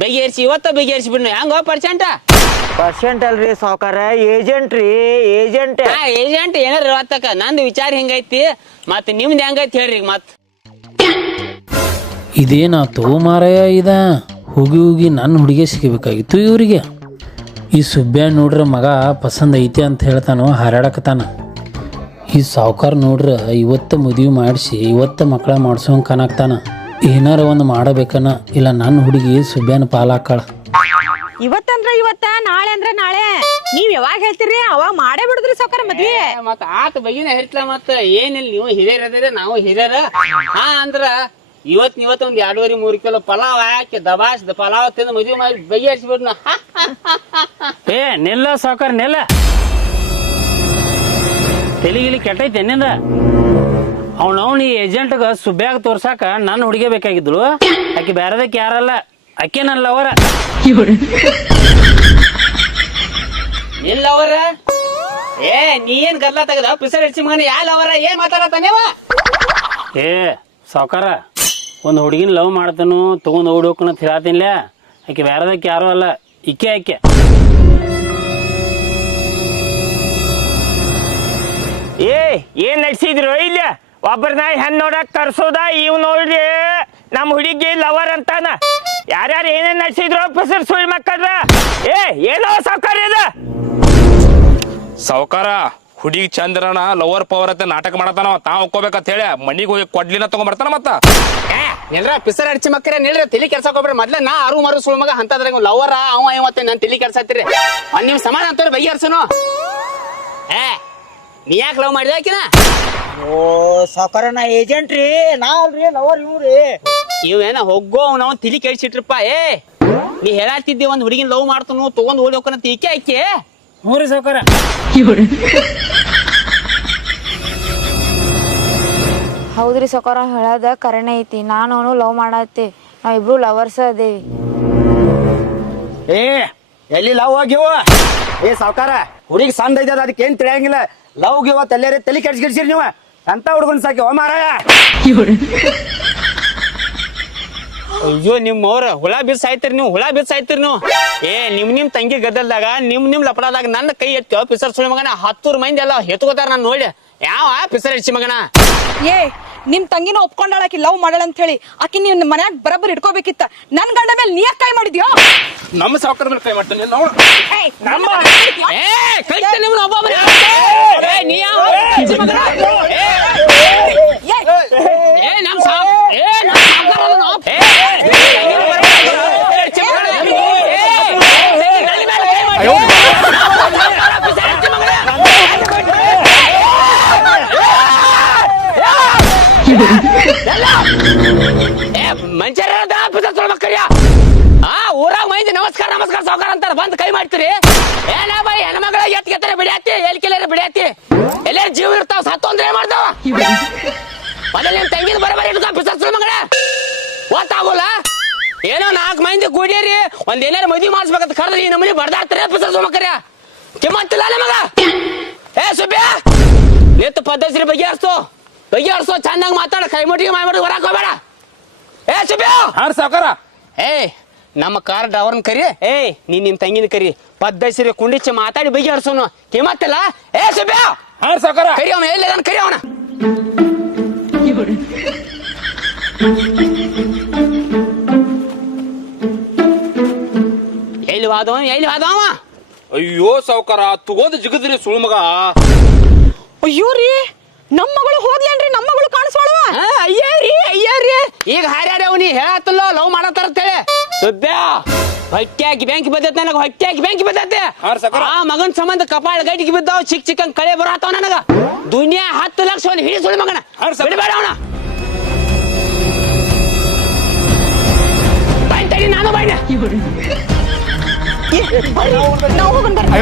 ಬಗೆಹರಿಸಿ ಇವತ್ತ ಬಗೆಹರಿಸಿ ಬಿಡ್ನು. ಹೆಂಗೋ ಪರ್ಸೆಂಟ್ ಅಲ್ರಿ ಸಾವ್ಕಾರ, ಏಜೆಂಟ್ ರೀ. ಏಜೆಂಟ್ ಏಜೆಂಟ್ ಏನಾರ ಇವತ್ತಕ ನಂದು ವಿಚಾರ ಹಿಂಗೈತಿ. ಮತ್ ನಿಮ್ದು ಹೆಂಗೈತಿ ಹೇಳ್ರಿ. ಮತ್ ಇದೇನಾತು ಮಾರಾಯ? ಇದ ಹೋಗಿ ನನ್ನ ಹುಡುಗಿ ಸಿಗಬೇಕಾಗಿತ್ತು ಇವರಿಗೆ. ಈ ಸುಬ್ಬ್ಯಾ ನೋಡ್ರ ಮಗ ಪಸಂದ್ ಐತಿ ಅಂತ ಹೇಳ್ತಾನೋ ಹಾರಾಡಕತ್ತಾನ. ಈ ಸಾವ್ಕಾರ ನೋಡ್ರ ಇವತ್ತ ಮದುವೆ ಮಾಡಿಸಿ ಇವತ್ತ ಮಕ್ಕಳ ಮಾಡ್ಸೋಂಗೆ ಕಾಣಾಕ್ತಾನ. ಏನಾರ ಒಂದು ಮಾಡಬೇಕನ. ಇಲ್ಲ ನನ್ನ ಹುಡುಗಿ ಸುಬ್ಬ್ಯಾನ ಪಾಲಾಕಾಳ. ಇವತ್ತಂದ್ರ ಇವತ್ತ, ನಾಳೆ ಅಂದ್ರ ನಾಳೆ. ನೀವ್ ಯಾವಾಗ ಹೇಳ್ತೀರಿ ಅವಾಗ ಮಾಡೇ ಬಿಡುದ್ರಿ ಸಾವ್ಕಾರ ಮದ್ವಿ. ಮತ್ ಆತ ಬಗಿನ ಹೇಳ್ತಿಲ್ಲ. ಮತ್ತ ಏನಿಲ್ಲ, ನೀವು ಹಿರಿಯರ ನಾವು ಹಿರಿಯರ. ಹಾ ಅಂದ್ರ ಇವತ್ ಒಂದ್ 2.5-3 ಕಿಲೋ ಪಲಾವ್ ಹಾಕಿ ದಬಾಸ್ ಪಲಾವ್ ತಿಂದು ಮದ್ವಿ ಮಾಡಿ ಬಗೆಹರಿಸ್ಬಿಡ್ನ. ಏ ನಿಲ್ಲ ಸಾವ್ಕಾರ ನಿಲ್ಲ. ತೆಲಿಗಿಲಿ ಕೆಟ್ಟೈತೆ ಎನ್ನಿಂದ. ಅವ್ನವ್ನ ಈ ಏಜೆಂಟ್ಗ ಸುಬ್ಬ್ಯಾಗ ತೋರ್ಸಾಕ ನನ್ನ ಹುಡುಗಿ ಬೇಕಾಗಿದ್ಳು. ಆಕಿ ಬೇರೆದಕ್ಕೆ ಯಾರಲ್ಲ, ಆಕೆ ನನ್ನ ಲವರ. ನಿನ್ ಲವರ? ಏ ನೀ ಏನ್ ಗದ್ಲ ತೆಗದ ಪಿಸರ್ ಹಿಡ್ಸಿ ಮಗನ? ಯಾ ಲವರ? ಏನ್ ಮಾತಾಡತಾನೇವ? ಏ ಸಾವ್ಕಾರ, ಒಂದು ಹುಡುಗಿನ ಲವ್ ಮಾಡ್ತಾನು ತಗೊಂಡ್ ಓಡೋಕನ ಹೇಳತ್ತಿನ್ಲ. ಆಕೆ ಬೇರೆದಕ್ಕೆ ಯಾರು ಅಲ್ಲ, ಆಕೆ. ಏನ್ ನಡ್ಸಿದ್ರು ಇಲ್ಲ? ಒಬ್ಬರ ನಾಯಿ ಹೆಣ್ ನೋಡಕ್ ಕರ್ಸೋದ? ಇವ್ ನೋಡ್ರಿ ನಮ್ಮ ಹುಡುಗಿ ಲವರ್ ಅಂತಾನ ಯಾರ್ಯಾರು ಏನೇನ್ ನಡೆಸಿದ್ರು ಪಸರ್ ಸುಳ್ಳು ಮಕ್ಕಳ್ರ ಏನೋ ಸಾವ್ಕಾರ ಇದು ಸಾವ್ಕಾರ ಹುಡುಗಿ ಚಂದ್ರನ ಲವರ್ ಪವರ್ ಅಂತ ನಾಟಕ ಮಾಡತಾನ ತಾವ್ ಹೋಗ್ಕೋಬೇಕಂತ ಹೇಳಿ ಮನಿಗೆ ಹೋಗಿ ಕೊಡ್ಲಿನ ತಗೊಂಡ್ಬರ್ತಾನ ಮತ್ತ ನಿಲ್ರ ಪಿಸರ್ ಅಡ್ಚಿ ಮಕ್ಕರೇ ನಿಲ್ರ ತಲಿ ಕೆಡ್ಸಕ್ ಹೋಗ್ಬೇಡ್ರಿ ಮೊದ್ಲ ನಾ ಆರು ಮರು ಸುಳ್ಳು ಮಗ ಅಂತದ್ರಾಗ ಲವರ ಅವ ಇವತ್ತೆ ನನ್ ತಲಿ ಕೆಡ್ಸತ್ತೀರಿ ನಿಮ್ ಸಮಾನ ಅಂತವ್ರಿ ಬಗೆಹರ್ಸನು ನೀ ಯಾಕೆ ಲವ್ ಮಾಡಿದ ಆಕಿನ ಓ ಸಾವ್ಕಾರ ನಾ ಏಜೆಂಟ್ ರೀ ನಾ ಅಲ್ರಿ ಲವರ್ ಇವ್ರಿ ಇವೇನ ಹೋಗೋ ನಾವು ತಿಳಿ ಕೇಳಿಸಿಟ್ರಪ್ಪ ನೀ ಹೇಳಾತಿದ್ದಿ ಒಂದ್ ಹುಡುಗಿನ ಲವ್ ಮಾಡ್ತಾನು ತಗೊಂಡ್ ಓಡಿ ಹೋಗ್ಕಂತ ಈಕೆ ಆಕೆ ಮೂರಿ ಸಾವ್ಕಾರ ಹೌದ್ರಿ ಸೌಕಾರ ಹೇಳದ ಕರೆನೇ ಐತಿ ನಾನು ಅವನು ಲವ್ ಮಾಡತ್ತಿ ನಾವಿಬ್ರು ಲವರ್ಸ್ ಅದೇವಿ ಎಲ್ಲಿ ಲವ್ ಆಗಿವ ಸಾವ್ಕಾರ ಹುಡುಗಿ ಸಣ್ಣ ಐತದ ಅದಕ್ಕೆ ಏನ್ ತಿಳಿಯಂಗಿಲ್ಲ ಲವ್ ಗಿವ ತಲೆರಿ ತಲೆ ಕೆಡ್ಸಿರಿ ನೀವು ಅಂತ ಹುಡುಗನ್ ಸಾಕಿ ಓ ಮಾರಾಯ ಅಯ್ಯೋ ನಿಮ್ಮವ್ರ ಹುಳ ಬಿಸ್ ಸಾಯ್ತಿರಿ ನೀವು ಹುಳ ಬಿಸ್ ಸಾಯ್ತಿರಿ ನೀವು ನಿಮ್ ತಂಗಿ ಗದ್ದಲ್ದಾಗ ನಿಮ್ ಲಪಡದಾಗ ನನ್ನ ಕೈ ಎತ್ತಿ ಪಿಸರ್ ಸುಳಿ ಮಗನ 10 ಮಂದಿ ಎಲ್ಲ ಎತ್ಕೋತಾರ ನಾನು ನೋಡಿ ಯಾವ ಪಿಸರ್ ಇಡ್ಸಿ ಮಗನ ನಿಮ್ ತಂಗಿನ ಒಪ್ಕೊಂಡಾಳಕಿ ಲವ್ ಮಾಡಳ ಅಂತ ಹೇಳಿ ಆಕಿ ನೀವ್ ಮನ್ಯಾಗ ಬರಬ್ಬರ್ ಇಟ್ಕೋಬೇಕಿತ್ತ ನನ್ ಗಂಡ ಮೇಲೆ ನೀ ಯಾಕೆ ಕೈ ಮಾಡಿದ್ಯೋ ನಮ್ಮ ಸಾವ್ಕಾರ ಮೇಲೆ ಕೈ ಮಾಡ್ತಾನೆ ನಾವು ಊರಾಗ ಮೈಂದಿ ನಮಸ್ಕಾರ ನಮಸ್ಕಾರ ಸಾವ್ಕಾರ ಅಂತಾರ ಬಂದ್ ಕೈ ಮಾಡ್ತೀರಿ ಏನ ಬೈ ಹೆಣ್ಮಗಳ ಎತ್ಕೆತ್ತಾರೆ ಬಿಡ್ಯಾತಿ ಎಲ್ಕೆಲ್ಲ ಬಿಡ್ಯಾತಿ ಎಲ್ಲಾರು ಜೀವ ಇರ್ತಾವ ಸತ್ತು ಅಂದ್ರೆ ಏನ್ ಮಾಡ್ತಾವ ಮೊದಲ ನಿಮ್ ತಂಗಿನ ಬರಬರಿ ಇಟ್ಕೊ ಪಿಸರ್ ಮಗಳ ಓದ್ತಾಗೋಲ್ಲ ಏನೋ 4 ಮಂದಿ ಕೂಡಿರಿ ಒಂದ್ ಏನಾರು ಮದ್ವಿ ಮಾಡಿಸ್ಬೇಕಂತ ಕರೆದ್ರೆ ಈ ನಮ್ಮನಿ ಬರ್ದಾಡ್ತಾರೆ ಪಿಸರ್ ಮಕ್ಕರ್ಯ ಕಿಮ್ಮತ್ತಿಲ್ಲ ನಮಗ ಸುಬ್ಯ ನಿತ್ತು ಪದ್ಧತಿ ಬಗೆಹರ್ಸೋ ಚಂದಂಗ್ ಮಾತಾಡ ಕೈ ಮುಟ್ಟಿಗೆ ಮಾಡಿ ಹೊರಕ್ ಹೋಗ್ಬೇಡ ಸುಬ್ಯ ಸಾವ್ಕಾರ ನಮ್ಮ ಕಾರ್ ಡ್ರೈವರ್ನ ಕರಿ ನೀ ನಿಮ್ ತಂಗಿನ ಕರಿ ಪದ್ಧತಿ ಕುಂಡಿಚ್ಚಿ ಮಾತಾಡಿ ಬಗೆಹರ್ಸೋನು ಕಿಮ್ಮತ್ತಿಲ್ಲ ಸುಬ್ಯ ಸಾವ್ಕಾರ ಕರಿ ಅವನ ಎಲ್ಲಿದಾನ ಕರಿ ಅವನ ಎಲ್ಲಿ ವಾದವ ಅಯ್ಯೋ ಸಾವ್ಕಾರ ತಗೋದ್ ಜಿಗದ್ರಿ ಸುಳ್ಳು ಮಗ ಅಯ್ಯೋ ರೀ ನಮ್ಮ ಮಗಳು ಹೋದ್ಲೇನ್ರಿ ನಮ್ಮ ಮಗಳು ಕಾಣಿಸ್ವಾಳವ ಅಯ್ಯಾರಿ ಈಗ ಹಾರ್ಯಾರ ಅವನಿ ಹೇಳತ್ತಲ್ಲ ಲವ್ ಮಾಡತ್ತಾರ ಅಂತೇಳಿ ಸುಬ್ಯ ಹೊಟ್ಟೆ ಹಾಕಿ ಬ್ಯಾಂಕ್ ಬದ್ದೈತೆ ನನಗ ಹೊಟ್ಟೆ ಹಾಕಿ ಬ್ಯಾಂಕ್ ಬದ್ದೈತೆ ಆ ಮಗನ್ ಸಂಬಂಧ ಕಪಾಳ ಗಟ್ಟಿಗೆ ಬಿದ್ದಾವ ಚಿಕ್ಕ ಕಳೆ ಬರತ್ತಾವ ನನಗ ದುನಿಯಾ 10 ಲಕ್ಷ ಒಂದು ಹಿಡಿ ಸುಳ್ಳು ಮಗನ ಬಿಡಬೇಡ ಅವನ ಬಾಯ್ ತಡಿ ನಾನು ಬಾಯ್ನ ನಾವು ಹೋಗೋಣ ಬರ್ರಿ